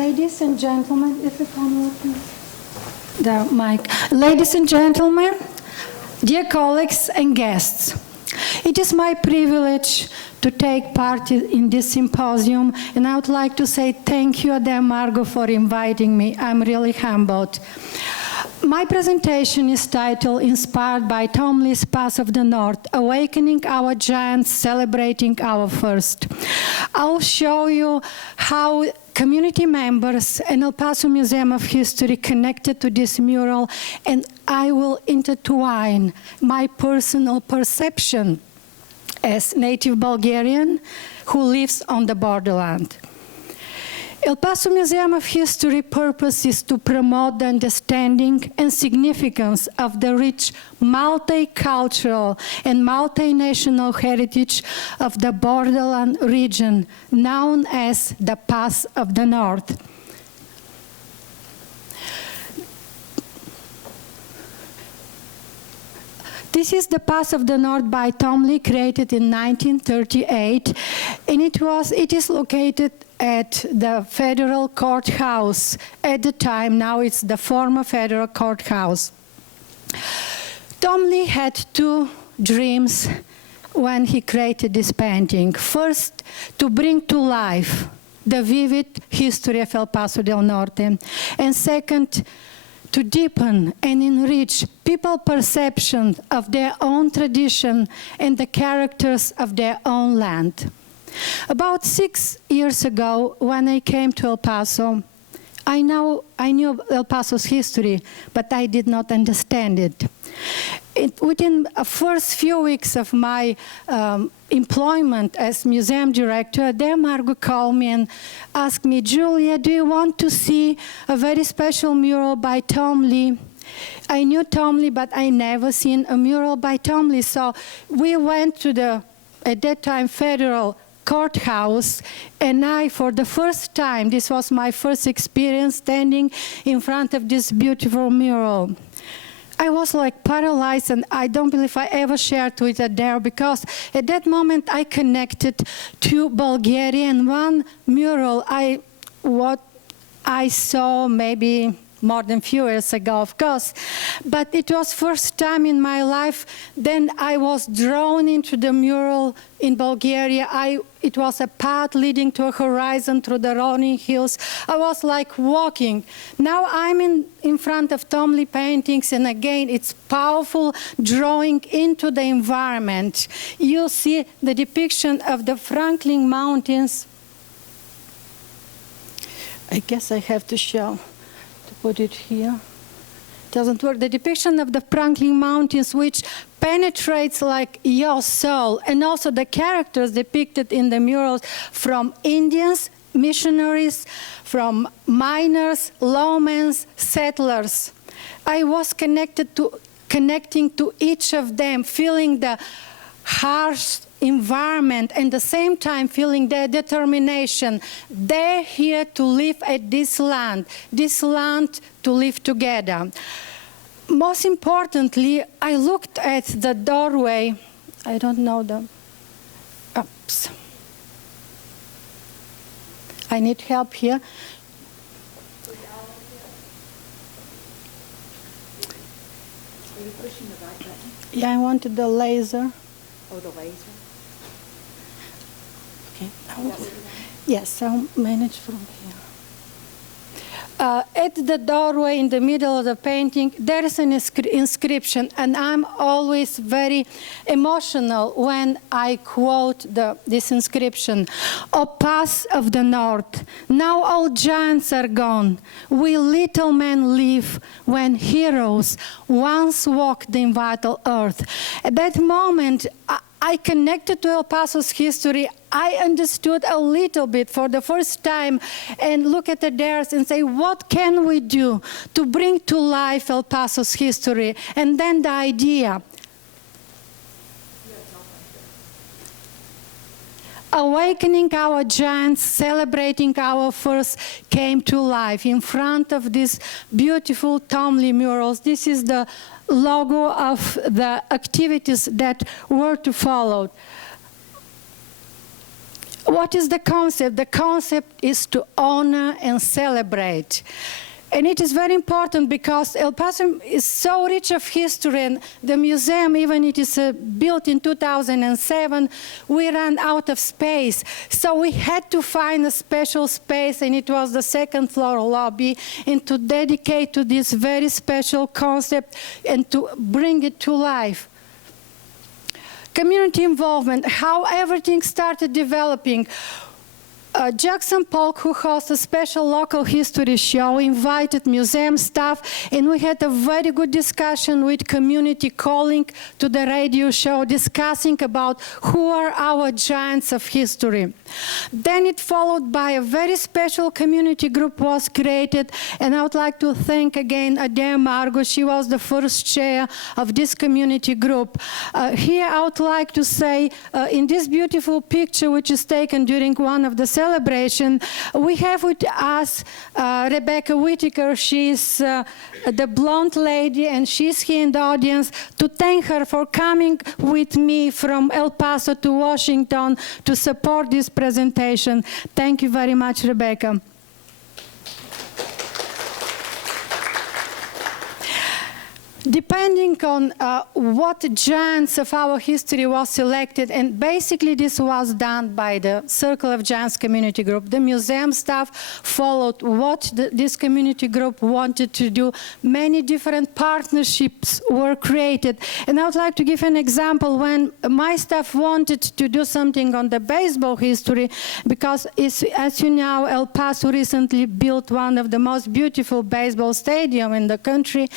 Ladies and gentlemen, if you come with me. The mic. Ladies and gentlemen, dear colleagues and guests, it is my privilege to take part in this symposium, and I would like to say thank you, dear Margot, for inviting me. I'm really humbled. My presentation is titled, inspired by Tom Lea's Path of the North, Awakening Our Giants, Celebrating Our First. I'll show you how community members and El Paso Museum of History connected to this mural, and I will intertwine my personal perception as native Bulgarian who lives on the borderland. El Paso Museum of History purpose is to promote the understanding and significance of the rich multicultural and multinational heritage of the borderland region known as the Path of the North. This is the Path of the North by Tom Lea, created in 1938, and it is located at the federal courthouse at the time. Now it's the former federal courthouse. Tom Lea had two dreams when he created this painting. First, to bring to life the vivid history of El Paso del Norte, and second, to deepen and enrich people's perception of their own tradition and the characters of their own land. About 6 years ago, when I came to El Paso, I knew El Paso's history, but I did not understand it. Within the first few weeks of my employment as museum director, there Margot called me and asked me, Julia, do you want to see a very special mural by Tom Lea? I knew Tom Lea, but I never seen a mural by Tom Lea. So we went to the, at that time, federal courthouse, and I, for the first time, this was my first experience standing in front of this beautiful mural. I was like paralyzed, and I don't believe I ever shared with it there, because at that moment I connected to Bulgaria, and one mural what I saw maybe more than a few years ago, of course, but it was first time in my life. Then I was drawn into the mural in Bulgaria. It was a path leading to a horizon through the rolling hills. I was like walking. Now I'm in front of Tom Lea paintings, and again, it's powerful drawing into the environment. You see the depiction of the Franklin Mountains. I guess I have to show. Put it here. Doesn't work. The depiction of the Franklin Mountains, which penetrates like your soul, and also the characters depicted in the murals from Indians, missionaries, from miners, lawmen, settlers. I was connecting to each of them, feeling the harsh environment, and at the same time feeling their determination. They're here to live at this land to live together. Most importantly, I looked at the doorway. I don't know the, oops. I need help here. Are you pushing the right button? Yeah, I wanted the laser. Oh, the laser? Okay. Yes, I'll manage from here. At the doorway in the middle of the painting, there is an inscription, and I'm always very emotional when I quote this inscription. O Path of the North, now all giants are gone. We little men live when heroes once walked the vital earth. At that moment, I connected to El Paso's history. I understood a little bit for the first time, and look at the theirs and say, what can we do to bring to life El Paso's history? And then the idea. Awakening our giants, celebrating our first, came to life in front of these beautiful Tom Lea murals. This is the logo of the activities that were to follow. what is the concept? The concept is to honor and celebrate. And it is very important because El Paso is so rich of history, and the museum, even it is built in 2007, we ran out of space. So we had to find a special space, and it was the second floor lobby, and to dedicate to this very special concept and to bring it to life. Community involvement, how everything started developing. Jackson Polk, who hosts a special local history show, invited museum staff, and we had a very good discussion with community calling to the radio show, discussing about who are our giants of history. Then it followed by a very special community group was created, and I would like to thank again Adair Margo. She was the first chair of this community group. Here I would like to say, in this beautiful picture which is taken during one of the celebration, we have with us Rebecca Whitaker. She's the blonde lady, and she's here in the audience, to thank her for coming with me from El Paso to Washington to support this presentation. Thank you very much, Rebecca. Depending on what giants of our history was selected, and basically this was done by the Circle of Giants community group. The museum staff followed what this community group wanted to do. Many different partnerships were created. And I would like to give an example when my staff wanted to do something on the baseball history, because as you know, El Paso recently built one of the most beautiful baseball stadiums in the country.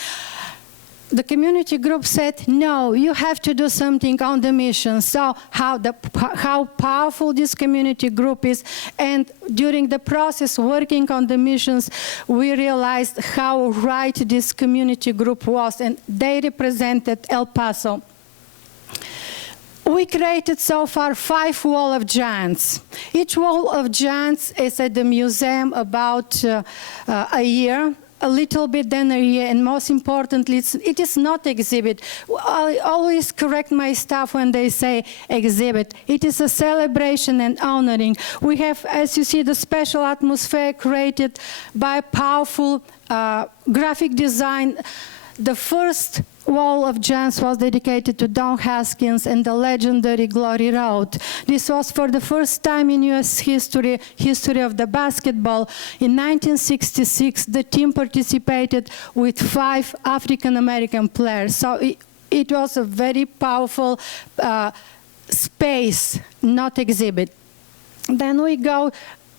The community group said, no, you have to do something on the mission. So how powerful this community group is, and during the process working on the missions, we realized how right this community group was, and they represented El Paso. We created so far 5 Wall of Giants. Each Wall of Giants is at the museum about a year. A little bit than a year, and most importantly, it is not exhibit. I always correct my staff when they say exhibit. It is a celebration and honoring. We have, as you see, the special atmosphere created by powerful graphic design. The first Wall of Giants was dedicated to Don Haskins and the legendary Glory Road. This was for the first time in U.S. history of the basketball. In 1966, the team participated with 5 African-American players. So it was a very powerful space, not exhibit. Then we go,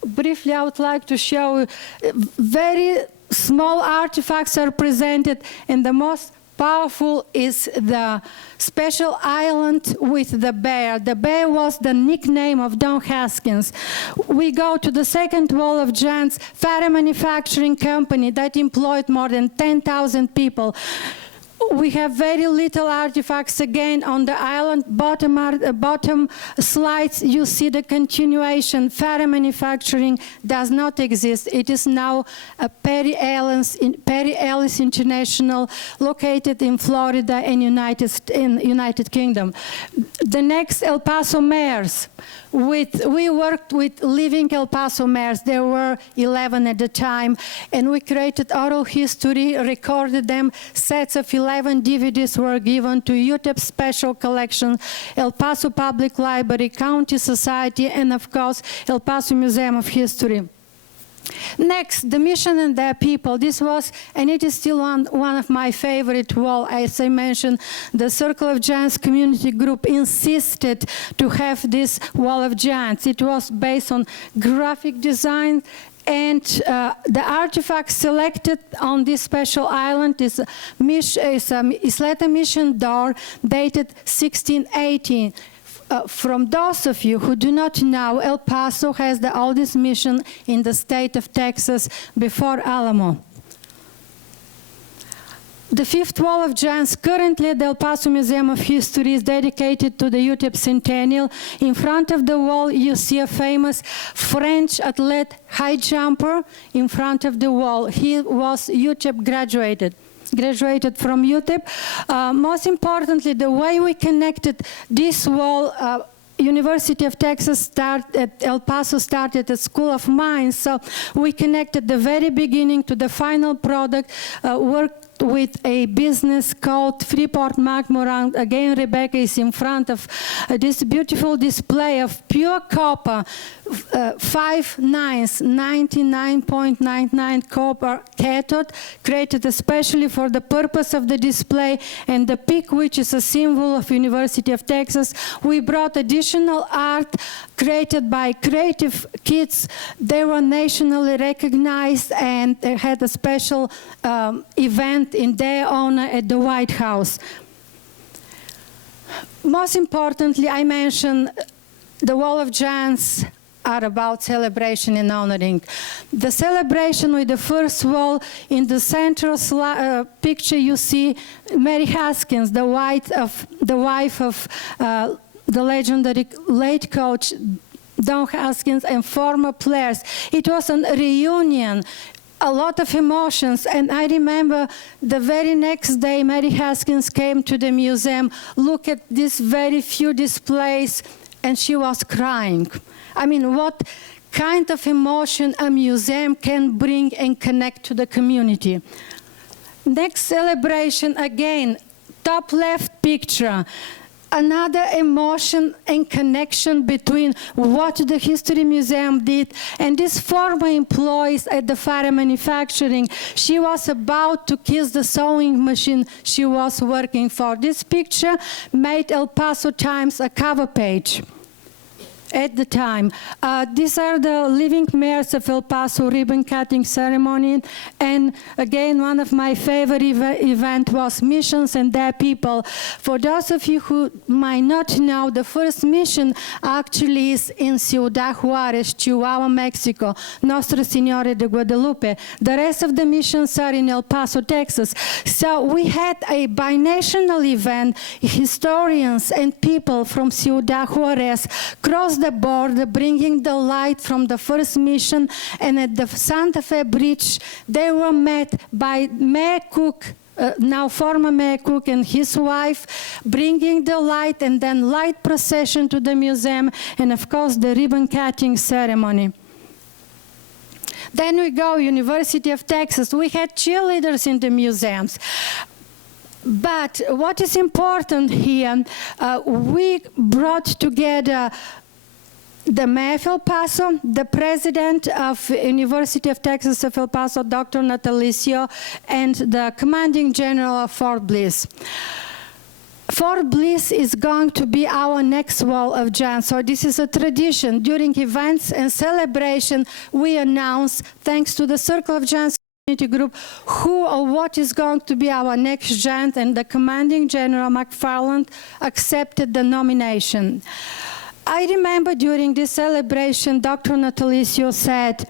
briefly I would like to show very small artifacts are presented, and the most powerful is the special island with the bear. The bear was the nickname of Don Haskins. We go to the second Wall of Giants, Farah Manufacturing Company that employed more than 10,000 people. We have very little artifacts again on the island. Bottom slides, you see the continuation. Farah Manufacturing does not exist. It is now a Perry Ellis International, located in Florida and United Kingdom. The next, El Paso mayors. We worked with living El Paso mayors. There were 11 at the time, and we created oral history, recorded them. Sets of 11 DVDs were given to UTEP Special Collection, El Paso Public Library, County Society, and of course, El Paso Museum of History. Next, the mission and their people. This was, and it is still one of my favorite walls. As I mentioned, the Circle of Giants community group insisted to have this Wall of Giants. It was based on graphic design, and the artifact selected on this special island is a Isleta mission door dated 1618. From those of you who do not know, El Paso has the oldest mission in the state of Texas before Alamo. The fifth Wall of Giants, currently at the El Paso Museum of History, is dedicated to the UTEP Centennial. In front of the wall, you see a famous French athlete high jumper in front of the wall. He was UTEP graduated from UTEP. Most importantly, the way we connected this wall University of Texas at El Paso started a School of Mines, so we connected the very beginning to the final product, worked with a business called Freeport-McMoran. Again, Rebecca is in front of this beautiful display of pure copper, 5 nines, 99.99 copper cathode, created especially for the purpose of the display, and the peak, which is a symbol of University of Texas. We brought additional art created by creative kids. They were nationally recognized and they had a special event in their honor at the White House. Most importantly, I mentioned the Wall of Giants are about celebration and honoring. The celebration with the first wall, in the central picture you see Mary Haskins, the wife of the legendary late coach Don Haskins, and former players. It was a reunion, a lot of emotions, and I remember the very next day Mary Haskins came to the museum, look at these very few displays, and she was crying. I mean, what kind of emotion a museum can bring and connect to the community. Next celebration, again, top left picture. Another emotion and connection between what the History Museum did and this former employees at the Fire Manufacturing. She was about to kiss the sewing machine she was working for. This picture made El Paso Times a cover page at the time. These are the living mayors of El Paso ribbon cutting ceremony. And again, one of my favorite events was missions and their people. For those of you who might not know, the first mission actually is in Ciudad Juarez, Chihuahua, Mexico, Nuestra Señora de Guadalupe. The rest of the missions are in El Paso, Texas. So we had a binational event. Historians and people from Ciudad Juarez crossed the border, bringing the light from the first mission, and at the Santa Fe Bridge, they were met by Mayor Cook, now former Mayor Cook, and his wife, bringing the light, and then light procession to the museum, and of course the ribbon cutting ceremony. Then we go, University of Texas. We had cheerleaders in the museums. But what is important here, we brought together the Mayor of El Paso, the President of University of Texas of El Paso, Dr. Natalicio, and the Commanding General of Fort Bliss. Fort Bliss is going to be our next Wall of Giants. So this is a tradition. During events and celebration, we announce, thanks to the Circle of Giants community group, who or what is going to be our next giant, and the Commanding General McFarland accepted the nomination. I remember during this celebration, Dr. Natalicio said,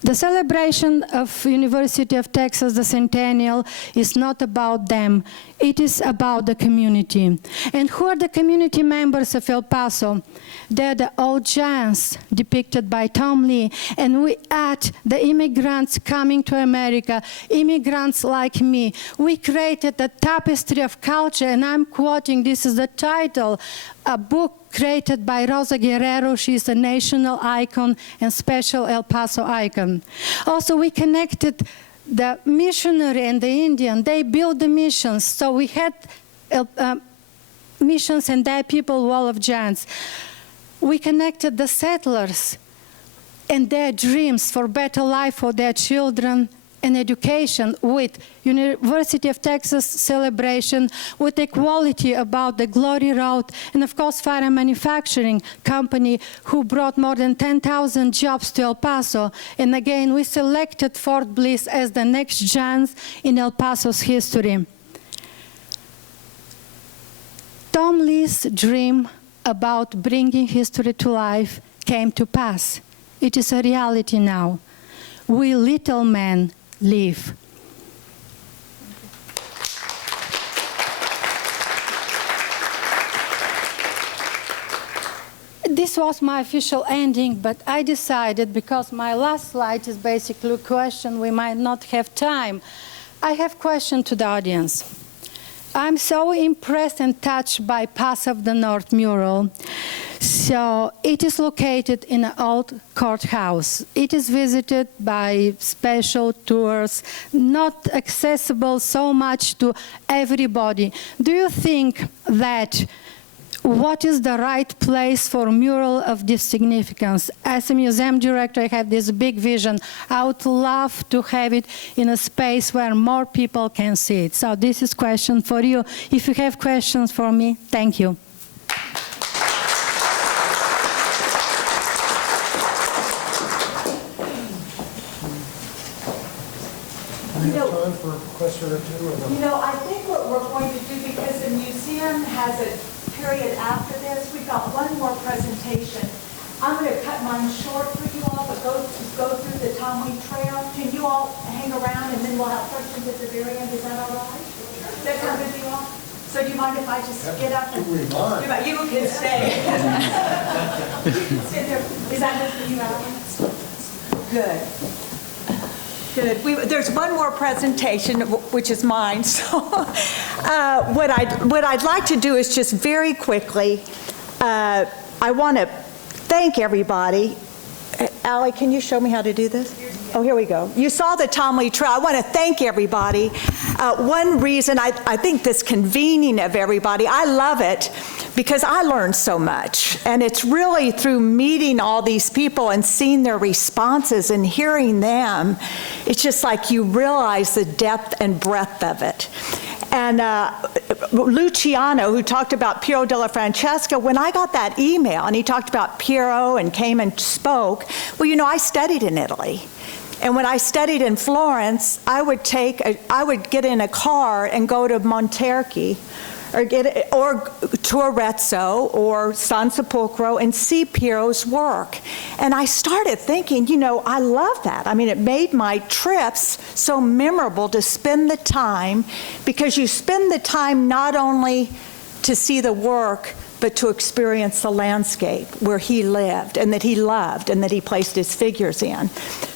the celebration of University of Texas, the centennial, is not about them. It is about the community. And who are the community members of El Paso? They're the old giants depicted by Tom Lea. And we add the immigrants coming to America, immigrants like me. We created a tapestry of culture, and I'm quoting, this is the title, a book created by Rosa Guerrero. She's a national icon and special El Paso icon. Also, we connected the missionary and the Indian. They built the missions. So we had missions and their people, Wall of Giants. We connected the settlers and their dreams for better life for their children and education with University of Texas celebration, with equality about the Glory Road, and of course Fire Manufacturing Company, who brought more than 10,000 jobs to El Paso. And again, we selected Fort Bliss as the next giant in El Paso's history. Tom Lea's dream about bringing history to life came to pass. It is a reality now. We little men live. This was my official ending, but I decided, because my last slide is basically a question, we might not have time. I have a question to the audience. I'm so impressed and touched by Pass of the North mural. So it is located in an old courthouse. It is visited by special tours, not accessible so much to everybody. Do you think that what is the right place for a mural of this significance? As a museum director, I have this big vision. I would love to have it in a space where more people can see it. So this is a question for you. If you have questions for me, thank you. Time for a question or two? I think what we're going to do, because the museum has a period after this, we've got one more presentation. I'm going to cut mine short for you all, but go through the Tom Lea Trail. Can you all hang around, and then we'll have questions at the very end? Is that all right? Does that sound good to you all? So do you mind if I just get up? And, you can stay. You can sit there. Is that good for you, Ellen? Good. Good. There's one more presentation, which is mine. So what I'd like to do is just very quickly, I want to thank everybody. Allie, can you show me how to do this? Oh, here we go. You saw the Tom Lea Trail. I want to thank everybody. One reason I think this convening of everybody, I love it because I learned so much. And it's really through meeting all these people and seeing their responses and hearing them, it's just like you realize the depth and breadth of it. And Luciano, who talked about Piero della Francesca, when I got that email and he talked about Piero and came and spoke, well, I studied in Italy. And when I studied in Florence, I would get in a car and go to Monterchi or to Arezzo or San Sepolcro and see Piero's work. And I started thinking, I love that. I mean, it made my trips so memorable to spend the time, because you spend the time not only to see the work, but to experience the landscape where he lived and that he loved and that he placed his figures in.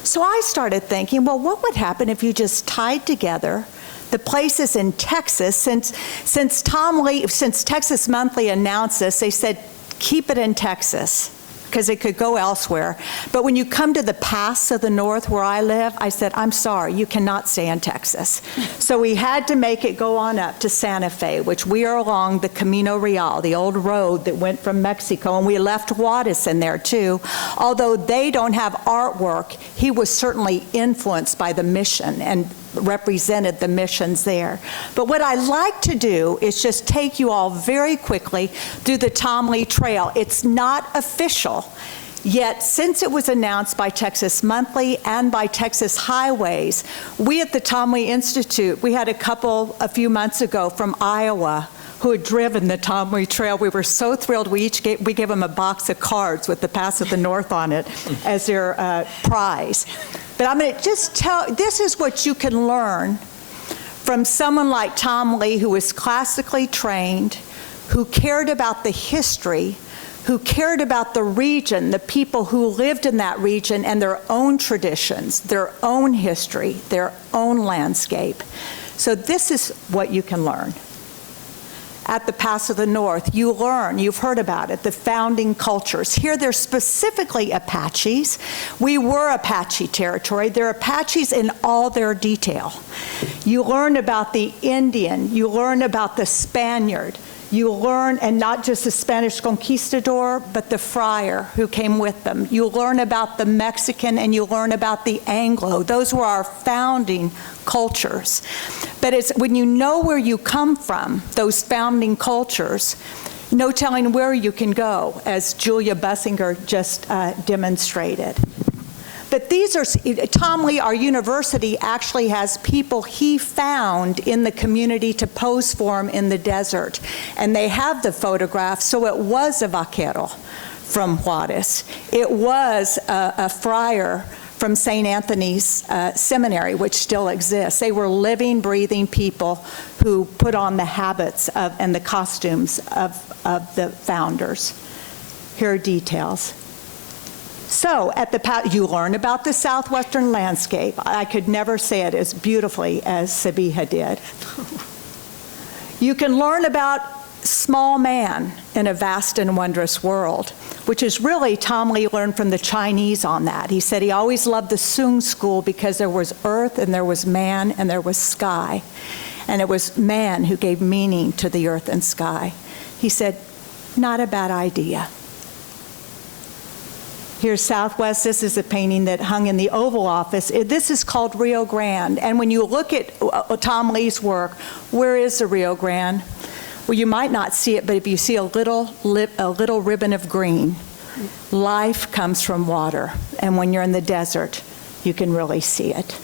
So I started thinking, well, what would happen if you just tied together the places in Texas? Since Texas Monthly announced this, they said, keep it in Texas, because it could go elsewhere. But when you come to the pass of the north where I live, I said, I'm sorry, you cannot stay in Texas. So we had to make it go on up to Santa Fe, which we are along the Camino Real, the old road that went from Mexico, and we left Juarez in there too. Although they don't have artwork, he was certainly influenced by the mission and represented the missions there. But what I like to do is just take you all very quickly through the Tom Lea Trail. It's not official, yet since it was announced by Texas Monthly and by Texas Highways, we at the Tom Lea Institute, we had a few months ago from Iowa who had driven the Tom Lea Trail. We were so thrilled. We gave them a box of cards with the Pass of the North on it as their prize. But I'm going to just this is what you can learn from someone like Tom Lea, who was classically trained, who cared about the history, who cared about the region, the people who lived in that region and their own traditions, their own history, their own landscape. So this is what you can learn. At the Pass of the North, you learn, you've heard about it, the founding cultures. Here they're specifically Apaches. We were Apache territory. They're Apaches in all their detail. You learn about the Indian, you learn about the Spaniard, you learn, and not just the Spanish conquistador, but the friar who came with them. You learn about the Mexican and you learn about the Anglo. Those were our founding cultures. But it's when you know where you come from, those founding cultures, no telling where you can go, as Julia Bussinger just demonstrated. But these are, Tom Lea, our university, actually has people he found in the community to pose for him in the desert. And they have the photographs, so it was a vaquero from Juarez. It was a friar from St. Anthony's Seminary, which still exists. They were living, breathing people who put on the habits and the costumes of the founders. Here are details. So you learn about the southwestern landscape. I could never say it as beautifully as Sabiha did. You can learn about small man in a vast and wondrous world, which is really, Tom Lea learned from the Chinese on that. He said he always loved the Sung school because there was earth and there was man and there was sky. And it was man who gave meaning to the earth and sky. He said, not a bad idea. Here's Southwest. This is a painting that hung in the Oval Office. This is called Rio Grande. And when you look at Tom Lea's work, where is the Rio Grande? Well, you might not see it, but if you see a little ribbon of green, life comes from water. And when you're in the desert, you can really see it.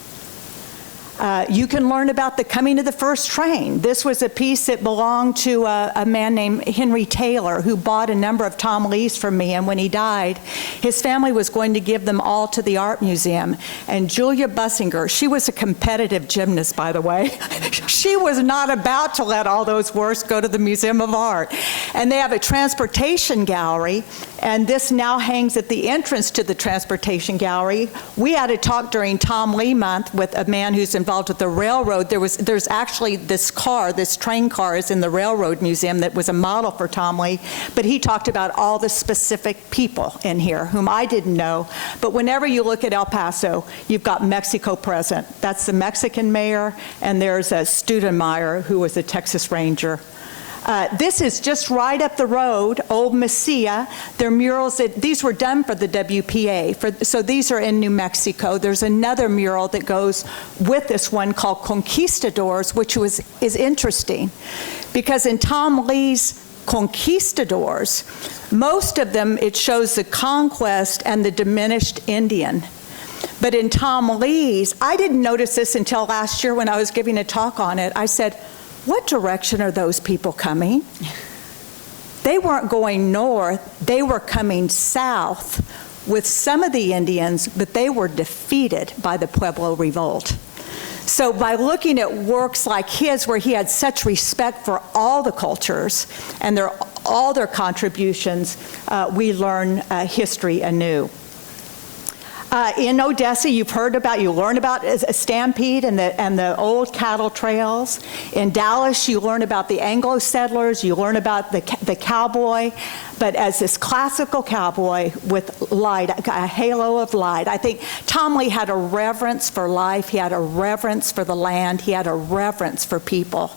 You can learn about the coming of the first train. This was a piece that belonged to a man named Henry Taylor, who bought a number of Tom Lea's from me, and when he died, his family was going to give them all to the art museum. And Julia Bussinger, she was a competitive gymnast, by the way. She was not about to let all those works go to the Museum of Art. And they have a transportation gallery, and this now hangs at the entrance to the transportation gallery. We had a talk during Tom Lea Month with a man who's involved with the railroad. There's actually this train car is in the Railroad Museum that was a model for Tom Lea, but he talked about all the specific people in here whom I didn't know. But whenever you look at El Paso, you've got Mexico present. That's the Mexican mayor, and there's a Studemeyer, who was a Texas Ranger. This is just right up the road, Old Mesilla. They're murals these were done for the WPA. So these are in New Mexico. There's another mural that goes with this one called Conquistadors, which is interesting. Because in Tom Lea's Conquistadors, most of them, it shows the conquest and the diminished Indian. But in Tom Lea's, I didn't notice this until last year when I was giving a talk on it. I said, what direction are those people coming? They weren't going north, they were coming south with some of the Indians, but they were defeated by the Pueblo Revolt. So by looking at works like his, where he had such respect for all the cultures and all their contributions, we learn history anew. In Odessa, you learn about Stampede and the old cattle trails. In Dallas, you learn about the Anglo settlers, you learn about the cowboy, but as this classical cowboy with light, a halo of light. I think Tom Lea had a reverence for life, he had a reverence for the land, he had a reverence for people.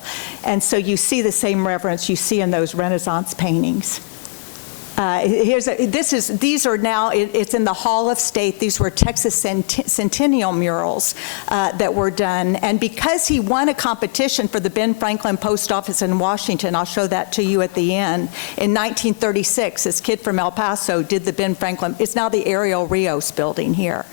And so you see the same reverence you see in those Renaissance paintings. These are now, it's in the Hall of State. These were Texas Centennial murals that were done. And because he won a competition for the Ben Franklin Post Office in Washington, I'll show that to you at the end, in 1936, this kid from El Paso did the Ben Franklin, it's now the Ariel Rios building here.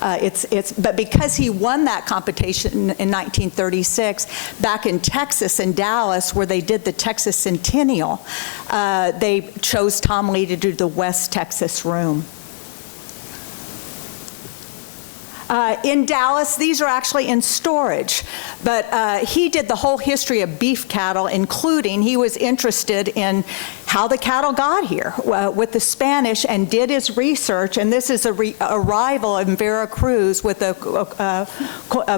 But because he won that competition in 1936, back in Texas, in Dallas, where they did the Texas Centennial, they chose Tom Lea to do the West Texas room. In Dallas, these are actually in storage, but he did the whole history of beef cattle, including he was interested in how the cattle got here with the Spanish, and did his research, and this is a arrival in Veracruz with a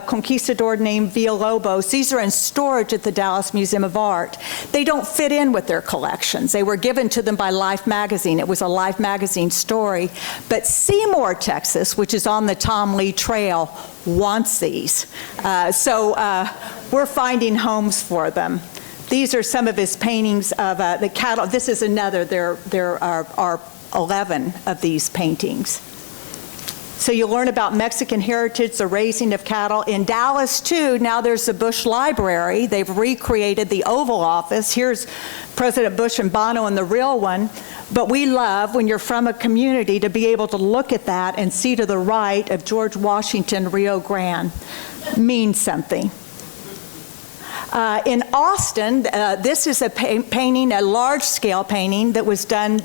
conquistador named Villalobos. These are in storage at the Dallas Museum of Art. They don't fit in with their collections. They were given to them by Life magazine. It was a Life magazine story, but Seymour, Texas, which is on the Tom Lea Trail, wants these. So we're finding homes for them. These are some of his paintings of the cattle. This is another. There are 11 of these paintings. So you learn about Mexican heritage, the raising of cattle. In Dallas, too, now there's the Bush Library. They've recreated the Oval Office. Here's President Bush and Bono in the real one. But we love, when you're from a community, to be able to look at that and see to the right of George Washington, Rio Grande. Means something. In Austin, this is a painting, a large-scale painting that was done,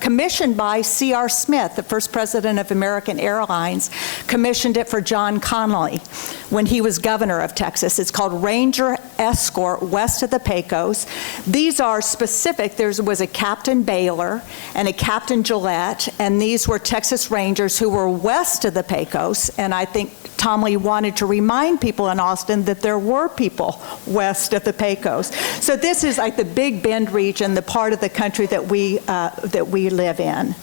commissioned by C.R. Smith, the first president of American Airlines, commissioned it for John Connally when he was governor of Texas. It's called Ranger Escort West of the Pecos. These are specific. There was a Captain Baylor and a Captain Gillette, and these were Texas Rangers who were west of the Pecos, and I think Tom Lea wanted to remind people in Austin that there were people capital west of the Pecos. So this is like the Big Bend region, the part of the country that we live in.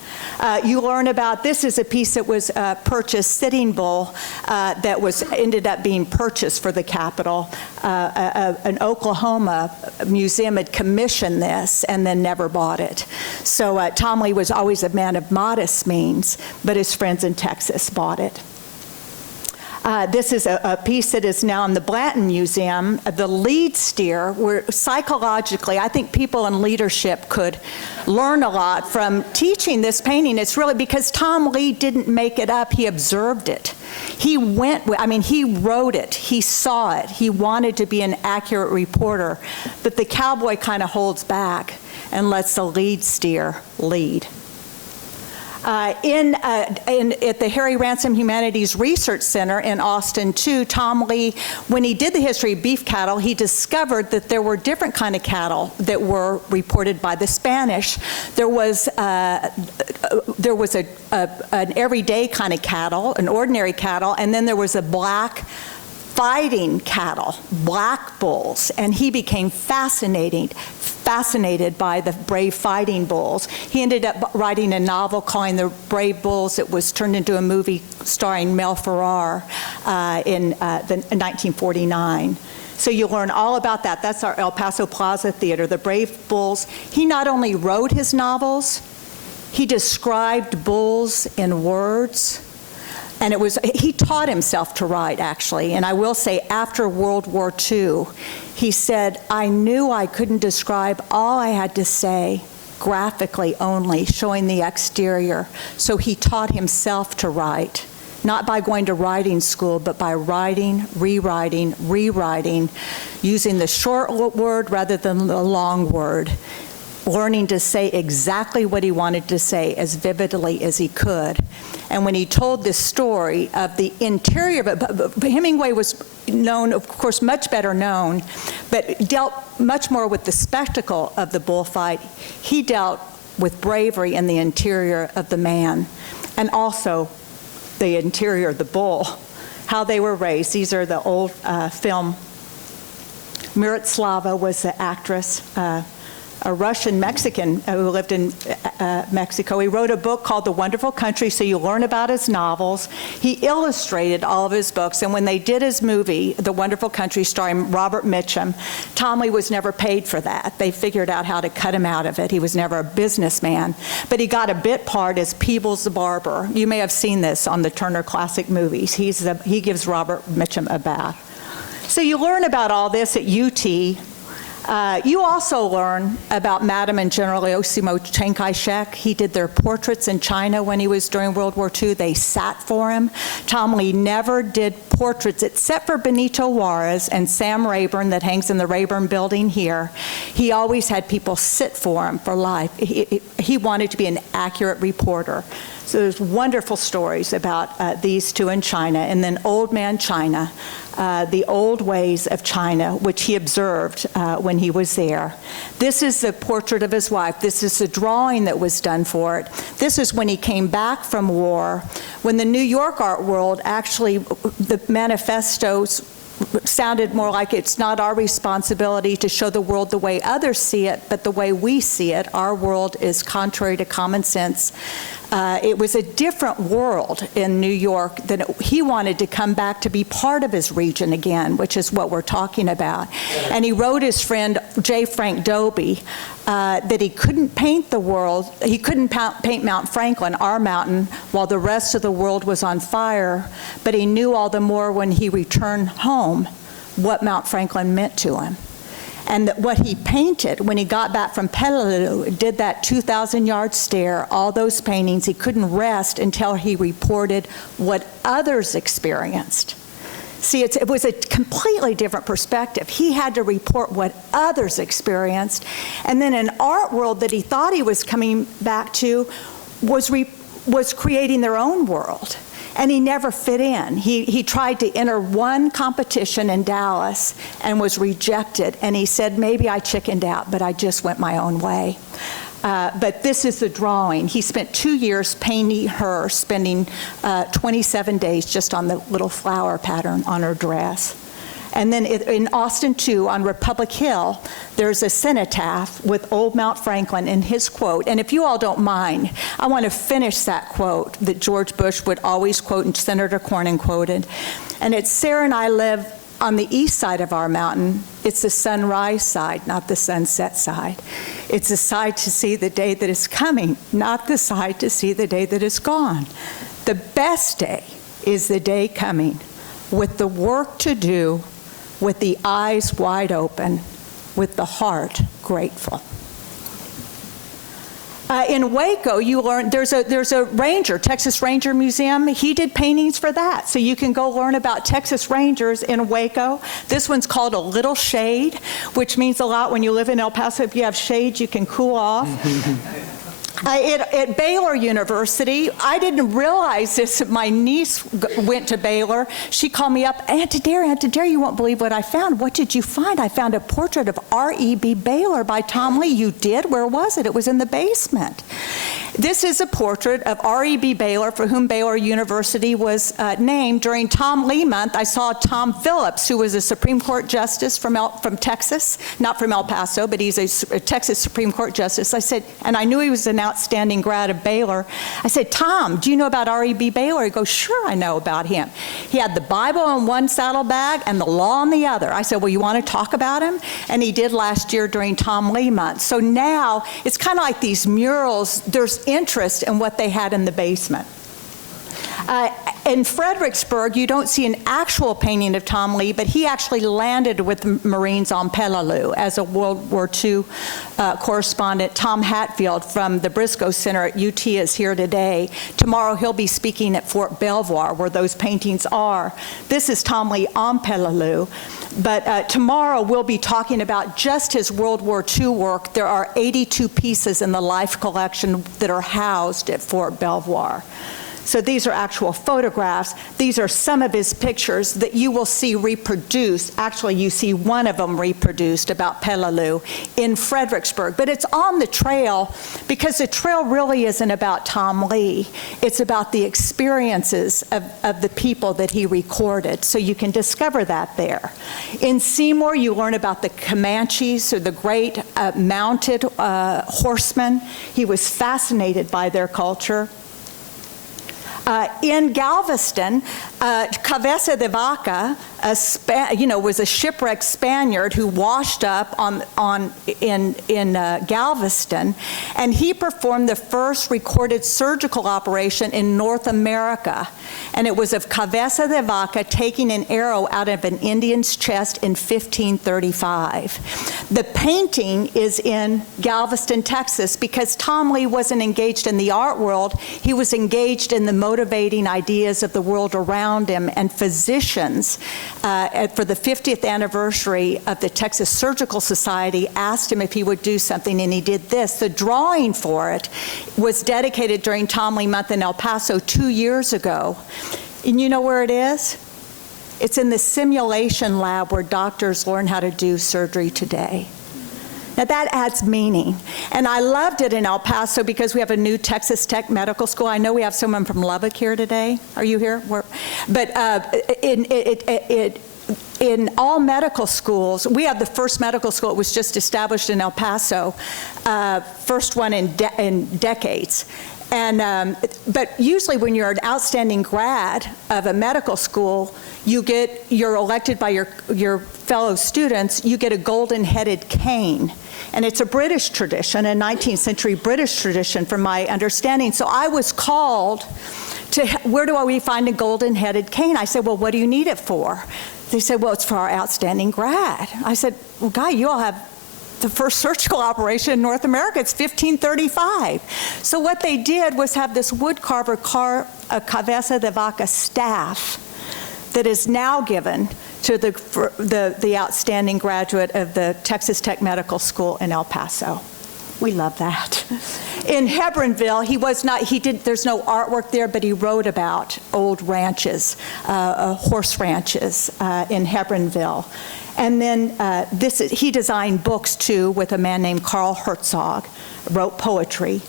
You learn about, this is a piece that was purchased, Sitting Bull, that ended up being purchased for the Capitol. An Oklahoma museum had commissioned this and then never bought it. So Tom Lea was always a man of modest means, but his friends in Texas bought it. This is a piece that is now in the Blanton Museum, the lead steer, where psychologically, I think people in leadership could learn a lot from teaching this painting. It's really because Tom Lea didn't make it up, he observed it. He he wrote it, he saw it, he wanted to be an accurate reporter, but the cowboy kind of holds back and lets the lead steer lead. At the Harry Ransom Humanities Research Center in Austin, too, Tom Lea, when he did the history of beef cattle, he discovered that there were different kind of cattle that were reported by the Spanish. There was an everyday kind of cattle, an ordinary cattle, and then there was a black fighting cattle, black bulls, and he became fascinated by the brave fighting bulls. He ended up writing a novel calling The Brave Bulls. It was turned into a movie starring Mel Ferrer in 1949. So you learn all about that. That's our El Paso Plaza Theater, The Brave Bulls. He not only wrote his novels, he described bulls in words. And he taught himself to write, actually. And I will say, after World War II, he said, I knew I couldn't describe all I had to say graphically only, showing the exterior. So he taught himself to write, not by going to writing school, but by writing, rewriting, rewriting, using the short word rather than the long word, learning to say exactly what he wanted to say as vividly as he could. And when he told this story of the interior, but Hemingway was known, of course, much better known, but dealt much more with the spectacle of the bullfight. He dealt with bravery in the interior of the man, and also the interior of the bull, how they were raised. These are the old film. Miroslava was the actress, a Russian-Mexican who lived in Mexico. He wrote a book called The Wonderful Country, so you learn about his novels. He illustrated all of his books, and when they did his movie, The Wonderful Country, starring Robert Mitchum, Tom Lea was never paid for that. They figured out how to cut him out of it. He was never a businessman, but he got a bit part as Peebles the Barber. You may have seen this on the Turner Classic Movies. He gives Robert Mitchum a bath. So you learn about all this at UT. You also learn about Madam and General Osimo Chiang Kai-shek. He did their portraits in China when he was during World War II. They sat for him. Tom Lea never did portraits except for Benito Juarez and Sam Rayburn that hangs in the Rayburn building here. He always had people sit for him for life. He wanted to be an accurate reporter. So there's wonderful stories about these two in China. And then Old Man China, the old ways of China, which he observed when he was there. This is the portrait of his wife. This is the drawing that was done for it. This is when he came back from war, when the New York art world actually, the manifestos sounded more like it's not our responsibility to show the world the way others see it, but the way we see it. Our world is contrary to common sense. It was a different world in New York than he wanted to come back to be part of his region again, which is what we're talking about. And he wrote his friend J. Frank Dobie that he couldn't paint the world, he couldn't paint Mount Franklin, our mountain, while the rest of the world was on fire, but he knew all the more when he returned home what Mount Franklin meant to him. And that what he painted when he got back from Peleliu, did that 2,000-yard stare, all those paintings, he couldn't rest until he reported what others experienced. See, it was a completely different perspective. He had to report what others experienced. And then an art world that he thought he was coming back to was creating their own world. And he never fit in. He tried to enter one competition in Dallas and was rejected. And he said, maybe I chickened out, but I just went my own way. But this is the drawing. He spent 2 years painting her, spending 27 days just on the little flower pattern on her dress. And then in Austin, too, on Republic Hill, there's a cenotaph with old Mount Franklin and his quote. And if you all don't mind, I want to finish that quote that George Bush would always quote and Senator Cornyn quoted. And it's, Sarah and I live on the east side of our mountain. It's the sunrise side, not the sunset side. It's the side to see the day that is coming, not the side to see the day that is gone. The best day is the day coming, with the work to do, with the eyes wide open, with the heart grateful. In Waco, you learn, there's a ranger, Texas Ranger Museum. He did paintings for that. So you can go learn about Texas Rangers in Waco. This one's called A Little Shade, which means a lot when you live in El Paso. If you have shade, you can cool off. At Baylor University, I didn't realize this. My niece went to Baylor. She called me up, Aunt Adair, you won't believe what I found. What did you find? I found a portrait of R.E.B. Baylor by Tom Lea. You did? Where was it? It was in the basement. This is a portrait of R.E.B. Baylor, for whom Baylor University was named. During Tom Lea Month, I saw Tom Phillips, who was a Supreme Court justice from Texas, not from El Paso, but he's a Texas Supreme Court justice. I said, and I knew he was an outstanding grad of Baylor. I said, Tom, do you know about R.E.B. Baylor? He goes, sure, I know about him. He had the Bible in one saddlebag and the law in the other. I said, well, you want to talk about him? And he did last year during Tom Lea Month. So now it's kind of like these murals. There's interest in what they had in the basement. In Fredericksburg, you don't see an actual painting of Tom Lea, but he actually landed with the Marines on Peleliu as a World War II correspondent. Tom Hatfield from the Briscoe Center at UT is here today. Tomorrow he'll be speaking at Fort Belvoir, where those paintings are. This is Tom Lea on Peleliu. But tomorrow we'll be talking about just his World War II work. There are 82 pieces in the Life collection that are housed at Fort Belvoir. So these are actual photographs. These are some of his pictures that you will see reproduced. Actually, you see one of them reproduced about Peleliu in Fredericksburg. But it's on the trail because the trail really isn't about Tom Lea. It's about the experiences of the people that he recorded. So you can discover that there. In Seymour, you learn about the Comanches, or the great mounted horsemen. He was fascinated by their culture. In Galveston, Cabeza de Vaca, was a shipwrecked Spaniard who washed up in Galveston, and he performed the first recorded surgical operation in North America. And it was of Cabeza de Vaca taking an arrow out of an Indian's chest in 1535. The painting is in Galveston, Texas, because Tom Lea wasn't engaged in the art world. He was engaged in the motivating ideas of the world around him, and physicians for the 50th anniversary of the Texas Surgical Society asked him if he would do something, and he did this. The drawing for it was dedicated during Tom Lea Month in El Paso 2 years ago. And you know where it is? It's in the simulation lab where doctors learn how to do surgery today. Now that adds meaning. And I loved it in El Paso because we have a new Texas Tech Medical School. I know we have someone from Lubbock here today. Are you here? But in all medical schools, we have the first medical school. It was just established in El Paso, first one in decades. And, but usually when you're an outstanding grad of a medical school, you're elected by your fellow students, you get a golden-headed cane. And it's a British tradition, a 19th century British tradition from my understanding. So I was called to, where do we find a golden-headed cane? I said, well, what do you need it for? They said, well, it's for our outstanding grad. I said, well, Guy, you all have the first surgical operation in North America. It's 1535. So what they did was have this woodcarver carve a Cabeza de Vaca staff that is now given to the outstanding graduate of the Texas Tech Medical School in El Paso. We love that. In Hebronville, there's no artwork there, but he wrote about old ranches, horse ranches in Hebronville. And then he designed books too with a man named Carl Herzog, wrote poetry.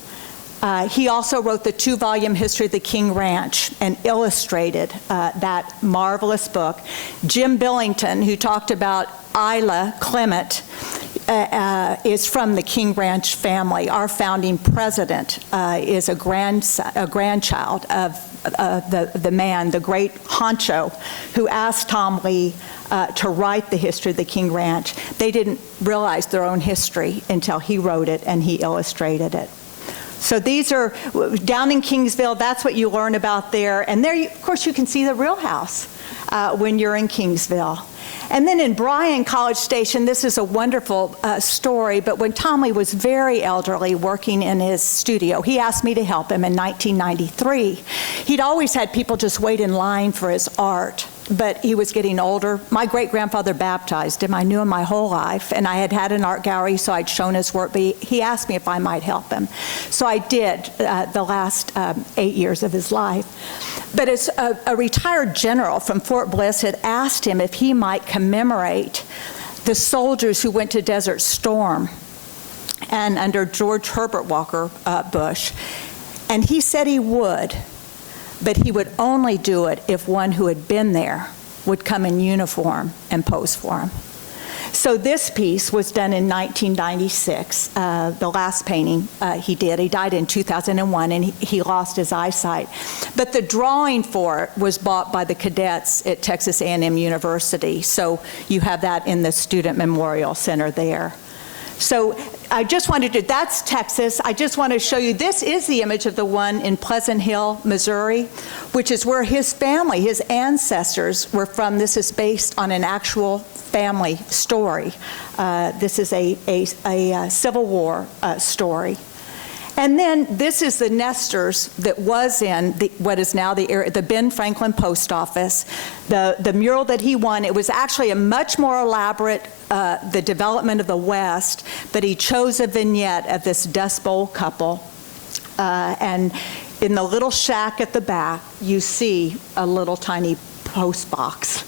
He also wrote the 2-volume History of the King Ranch and illustrated that marvelous book. Jim Billington, who talked about Isla Clement, is from the King Ranch family. Our founding president is a grandchild of the man, the great honcho, who asked Tom Lea to write the history of the King Ranch. They didn't realize their own history until he wrote it and he illustrated it. So these are, down in Kingsville, that's what you learn about there. And there, of course, you can see the real house when you're in Kingsville. And then in Bryan, College Station, this is a wonderful story, but when Tom Lea was very elderly working in his studio, he asked me to help him in 1993. He'd always had people just wait in line for his art, but he was getting older. My great-grandfather baptized him. I knew him my whole life, and I had had an art gallery, so I'd shown his work, but he asked me if I might help him. So I did the last 8 years of his life. But as a retired general from Fort Bliss had asked him if he might commemorate the soldiers who went to Desert Storm and under George Herbert Walker Bush. And he said he would, but he would only do it if one who had been there would come in uniform and pose for him. So this piece was done in 1996, the last painting he did. He died in 2001, and he lost his eyesight. But the drawing for it was bought by the cadets at Texas A&M University, so you have that in the Student Memorial Center there. So I just wanted to, that's Texas. I just want to show you, this is the image of the one in Pleasant Hill, Missouri, which is where his family, his ancestors were from. This is based on an actual family story. This is a Civil War story. And then this is the Nesters that was in what is now the Ben Franklin Post Office. The mural that he won, it was actually a much more elaborate, the development of the West, but he chose a vignette of this Dust Bowl couple. And in the little shack at the back, you see a little tiny post box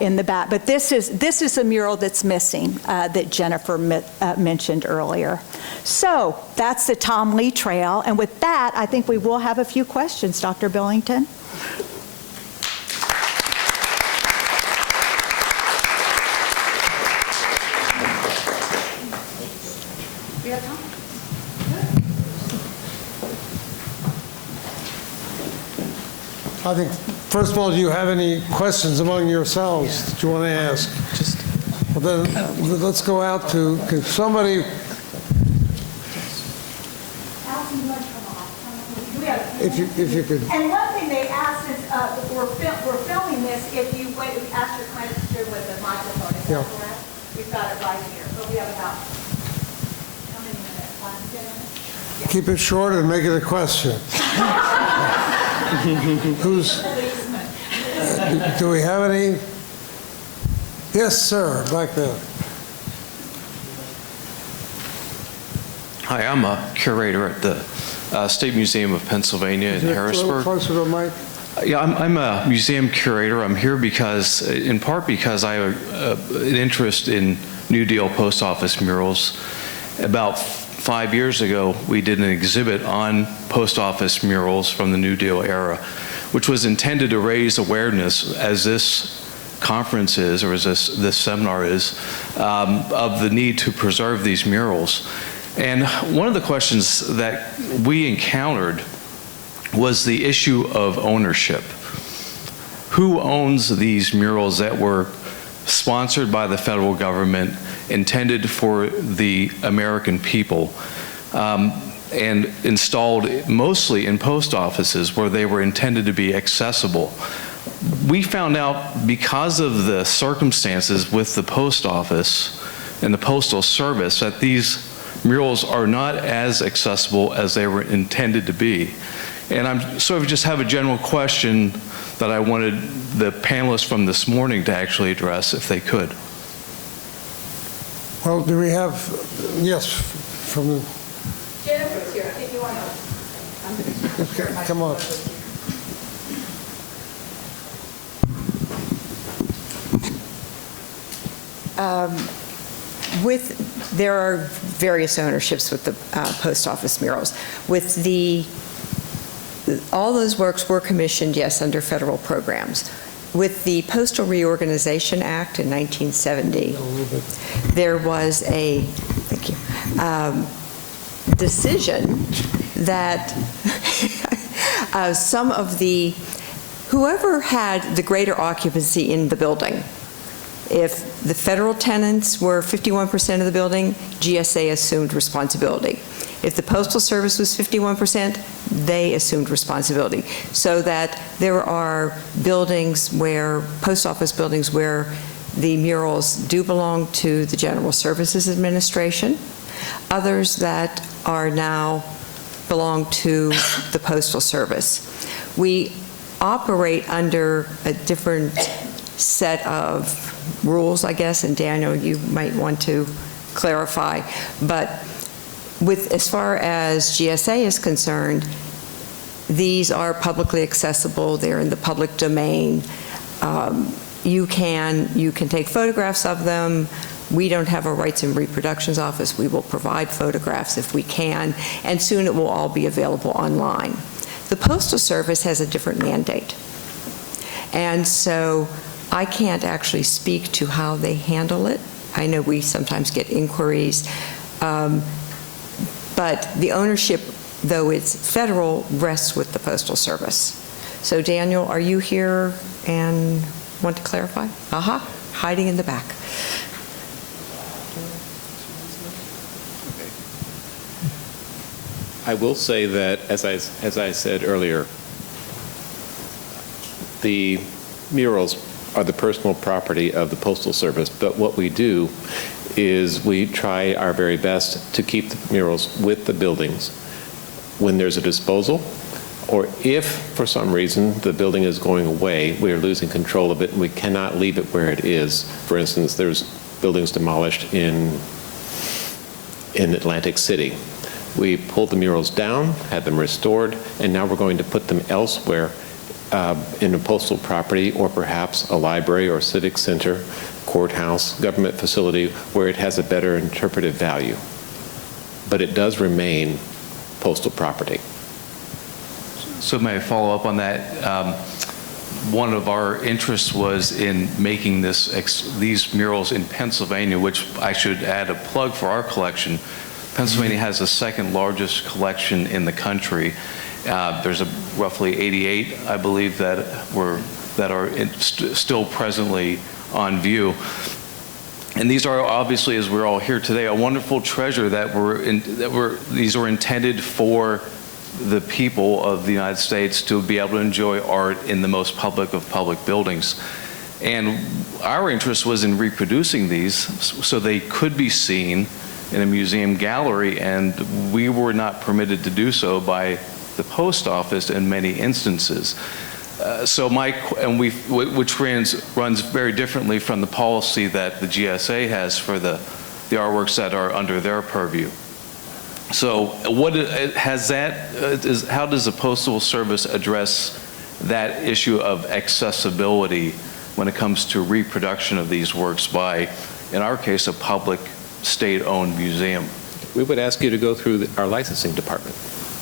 in the back. But this is a mural that's missing that Jennifer mentioned earlier. So that's the Tom Lea Trail. And with that, I think we will have a few questions, Dr. Billington. I think, first of all, do you have any questions among yourselves that you want to ask? Well, then let's go out to somebody. If you could. And one thing they asked is, we're filming this. If you wait, we asked your client to do with the microphone. Is that correct? We've got it right here, but we have about how many minutes? 10 minutes? Yeah. Keep it short and make it a question. Do we have any? Yes, sir, back there. Hi, I'm a curator at the State Museum of Pennsylvania in Harrisburg. A little closer to the mic. Yeah, I'm a museum curator. I'm here because, in part because I have an interest in New Deal post office murals. About 5 years ago, we did an exhibit on post office murals from the New Deal era, which was intended to raise awareness, as this conference is, or as this seminar is, of the need to preserve these murals. And one of the questions that we encountered was the issue of ownership. Who owns these murals that were sponsored by the federal government, intended for the American people, and installed mostly in post offices where they were intended to be accessible? We found out, because of the circumstances with the post office and the postal service, that these murals are not as accessible as they were intended to be. And I'm sort of just have a general question that I wanted the panelists from this morning to actually address, if they could. Well, do we have, yes, from... Jennifer's here, if you want to. Okay, come on. there are various ownerships with the post office murals. With all those works were commissioned, yes, under federal programs. With the Postal Reorganization Act in 1970, there was a, thank you, decision that some of whoever had the greater occupancy in the building, if the federal tenants were 51% of the building, GSA assumed responsibility. If the Postal Service was 51%, they assumed responsibility. So that there are buildings where, post office buildings where the murals do belong to the General Services Administration, others that are now belong to the Postal Service. We operate under a different set of rules, I guess, and Daniel, you might want to clarify, but as far as GSA is concerned, these are publicly accessible. They're in the public domain. You can take photographs of them. We don't have a rights and reproductions office. We will provide photographs if we can, and soon it will all be available online. The Postal Service has a different mandate, and so I can't actually speak to how they handle it. I know we sometimes get inquiries. But the ownership, though it's federal, rests with the Postal Service. So Daniel, are you here and want to clarify? Aha, hiding in the back. I will say that, as I said earlier, the murals are the personal property of the Postal Service, but what we do is we try our very best to keep the murals with the buildings when there's a disposal, or if for some reason the building is going away, we are losing control of it and we cannot leave it where it is. For instance, there's buildings demolished in Atlantic City. We pulled the murals down, had them restored, and now we're going to put them elsewhere in a postal property, or perhaps a library or civic center, courthouse, government facility, where it has a better interpretive value. But it does remain postal property. So may I follow up on that? One of our interests was in making these murals in Pennsylvania, which I should add a plug for our collection. Pennsylvania has the second largest collection in the country. There's roughly 88, I believe, that are still presently on view. And these are obviously, as we're all here today, a wonderful treasure these were intended for the people of the United States to be able to enjoy art in the most public of public buildings. And our interest was in reproducing these so they could be seen in a museum gallery, and we were not permitted to do so by the post office in many instances. Which runs very differently from the policy that the GSA has for the artworks that are under their purview. So how does the Postal Service address that issue of accessibility when it comes to reproduction of these works by, in our case, a public state-owned museum? We would ask you to go through our licensing department.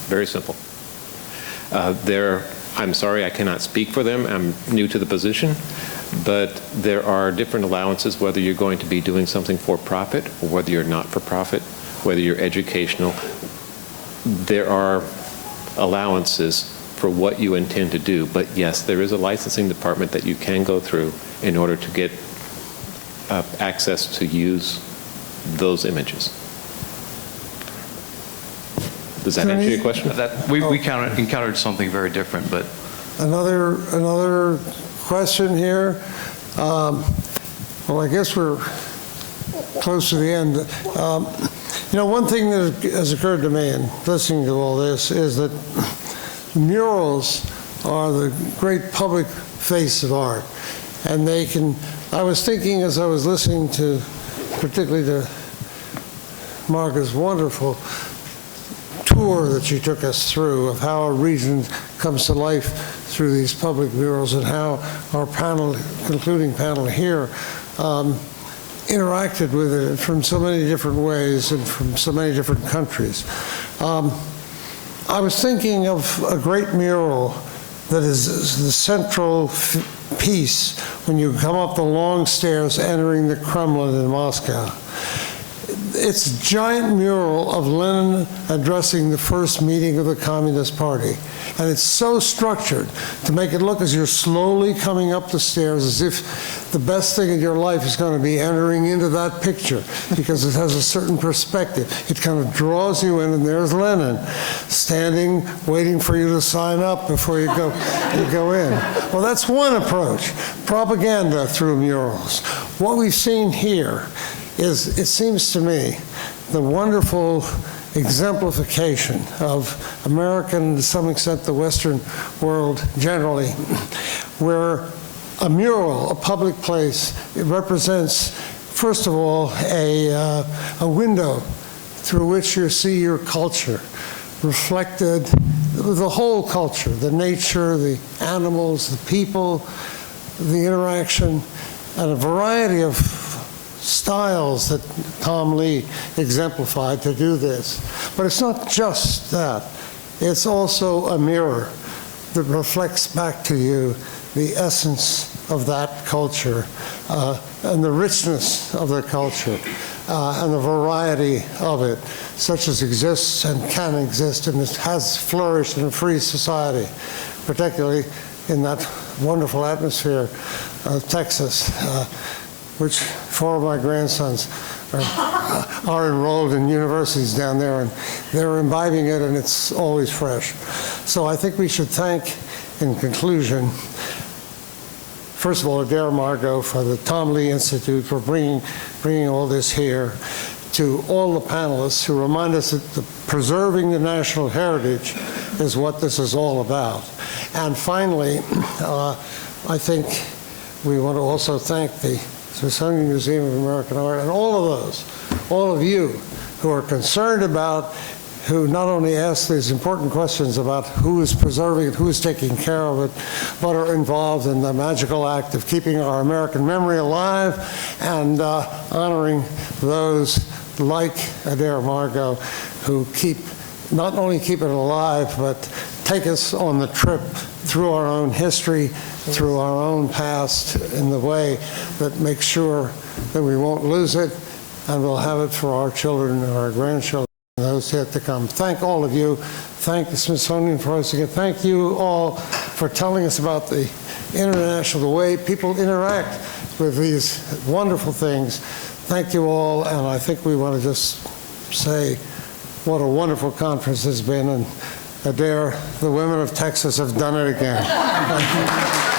Very simple. I'm sorry, I cannot speak for them. I'm new to the position, but there are different allowances, whether you're going to be doing something for profit or whether you're not for profit, whether you're educational. There are allowances for what you intend to do, but yes, there is a licensing department that you can go through in order to get access to use those images. Does that answer your question? We encountered something very different, but Another question here. Well, I guess we're close to the end. One thing that has occurred to me in listening to all this is that murals are the great public face of art, and I was thinking as I was listening to, particularly to Marga's wonderful tour that she took us through of how a region comes to life through these public murals, and how our concluding panel here interacted with it from so many different ways and from so many different countries. I was thinking of a great mural that is the central piece when you come up the long stairs entering the Kremlin in Moscow. It's a giant mural of Lenin addressing the first meeting of the Communist Party. And it's so structured to make it look as you're slowly coming up the stairs as if the best thing in your life is going to be entering into that picture, because it has a certain perspective. It kind of draws you in, and there's Lenin standing, waiting for you to sign up before you go in. Well, that's one approach, propaganda through murals. What we've seen here is, it seems to me, the wonderful exemplification of American, to some extent the Western world generally, where a mural, a public place, it represents, first of all, a window through which you see your culture reflected, the whole culture, the nature, the animals, the people, the interaction, and a variety of styles that Tom Lea exemplified to do this. But it's not just that. It's also a mirror that reflects back to you the essence of that culture and the richness of the culture and the variety of it, such as exists and can exist and has flourished in a free society, particularly in that wonderful atmosphere of Texas, which 4 of my grandsons are enrolled in universities down there, and they're imbibing it, and it's always fresh. So I think we should thank, in conclusion, first of all, Adair Margot for the Tom Lea Institute for bringing all this here, to all the panelists who remind us that preserving the national heritage is what this is all about. And finally, I think we want to also thank the Smithsonian Museum of American Art and all of you who are concerned about, who not only ask these important questions about who is preserving it, who is taking care of it, but are involved in the magical act of keeping our American memory alive and honoring those like Adair Margot who not only keep it alive, but take us on the trip through our own history, through our own past, in the way that makes sure that we won't lose it, and we'll have it for our children and our grandchildren and those yet to come. Thank all of you. Thank the Smithsonian for hosting it. Thank you all for telling us about the international, the way people interact with these wonderful things. Thank you all, and I think we want to just say what a wonderful conference has been, and Adair, the women of Texas have done it again. Thank you.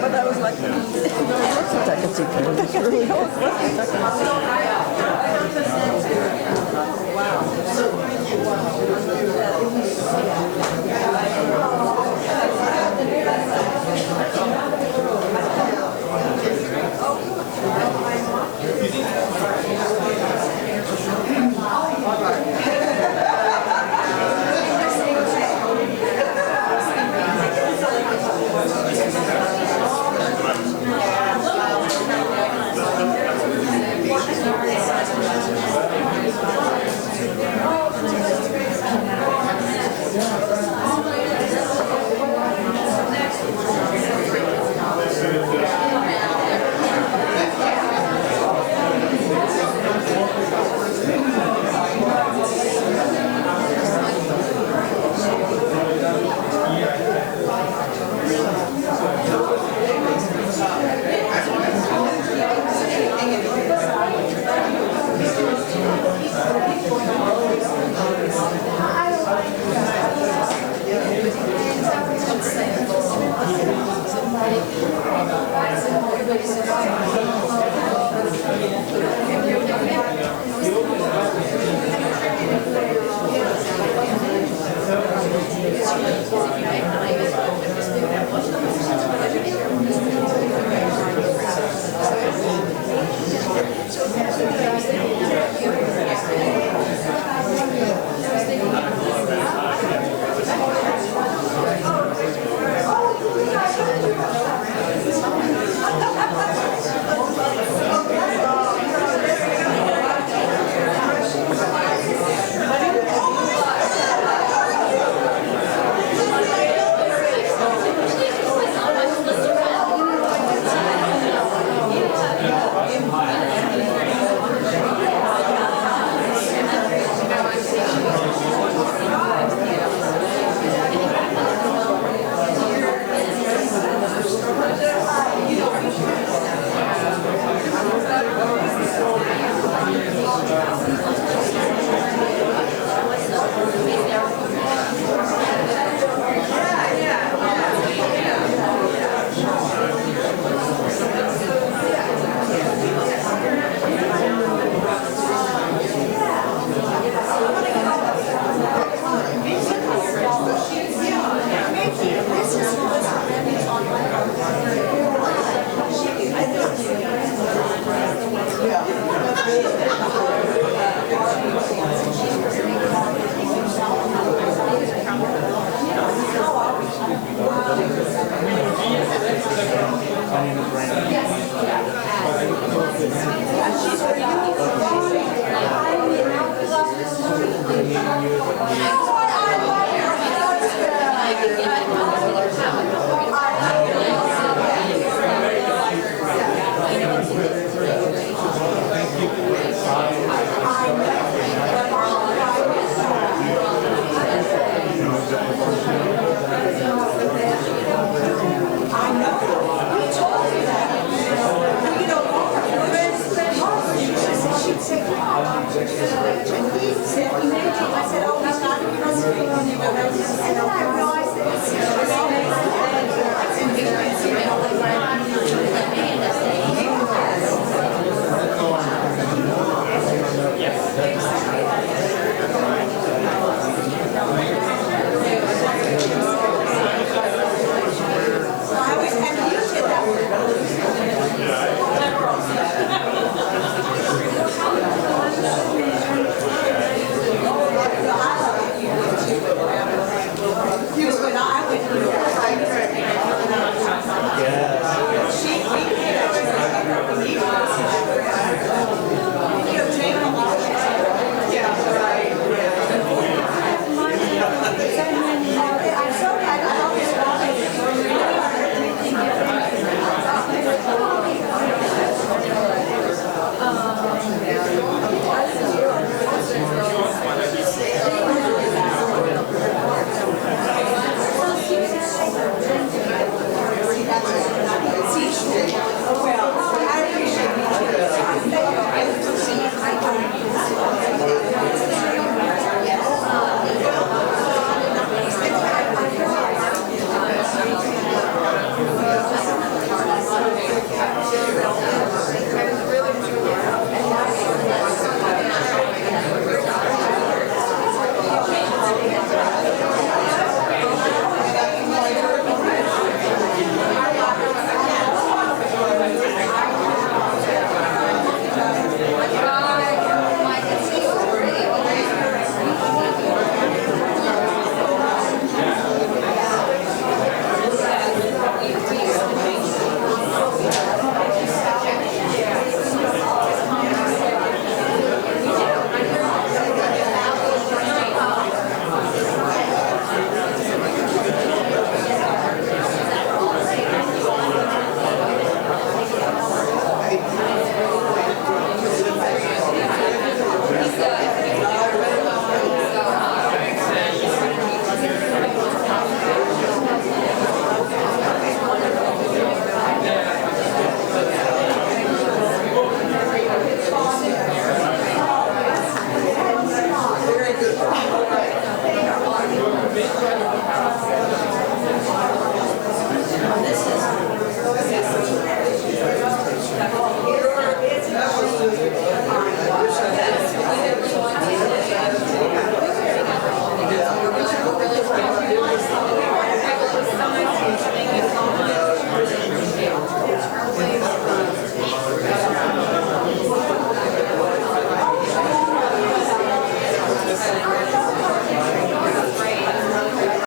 But I was like,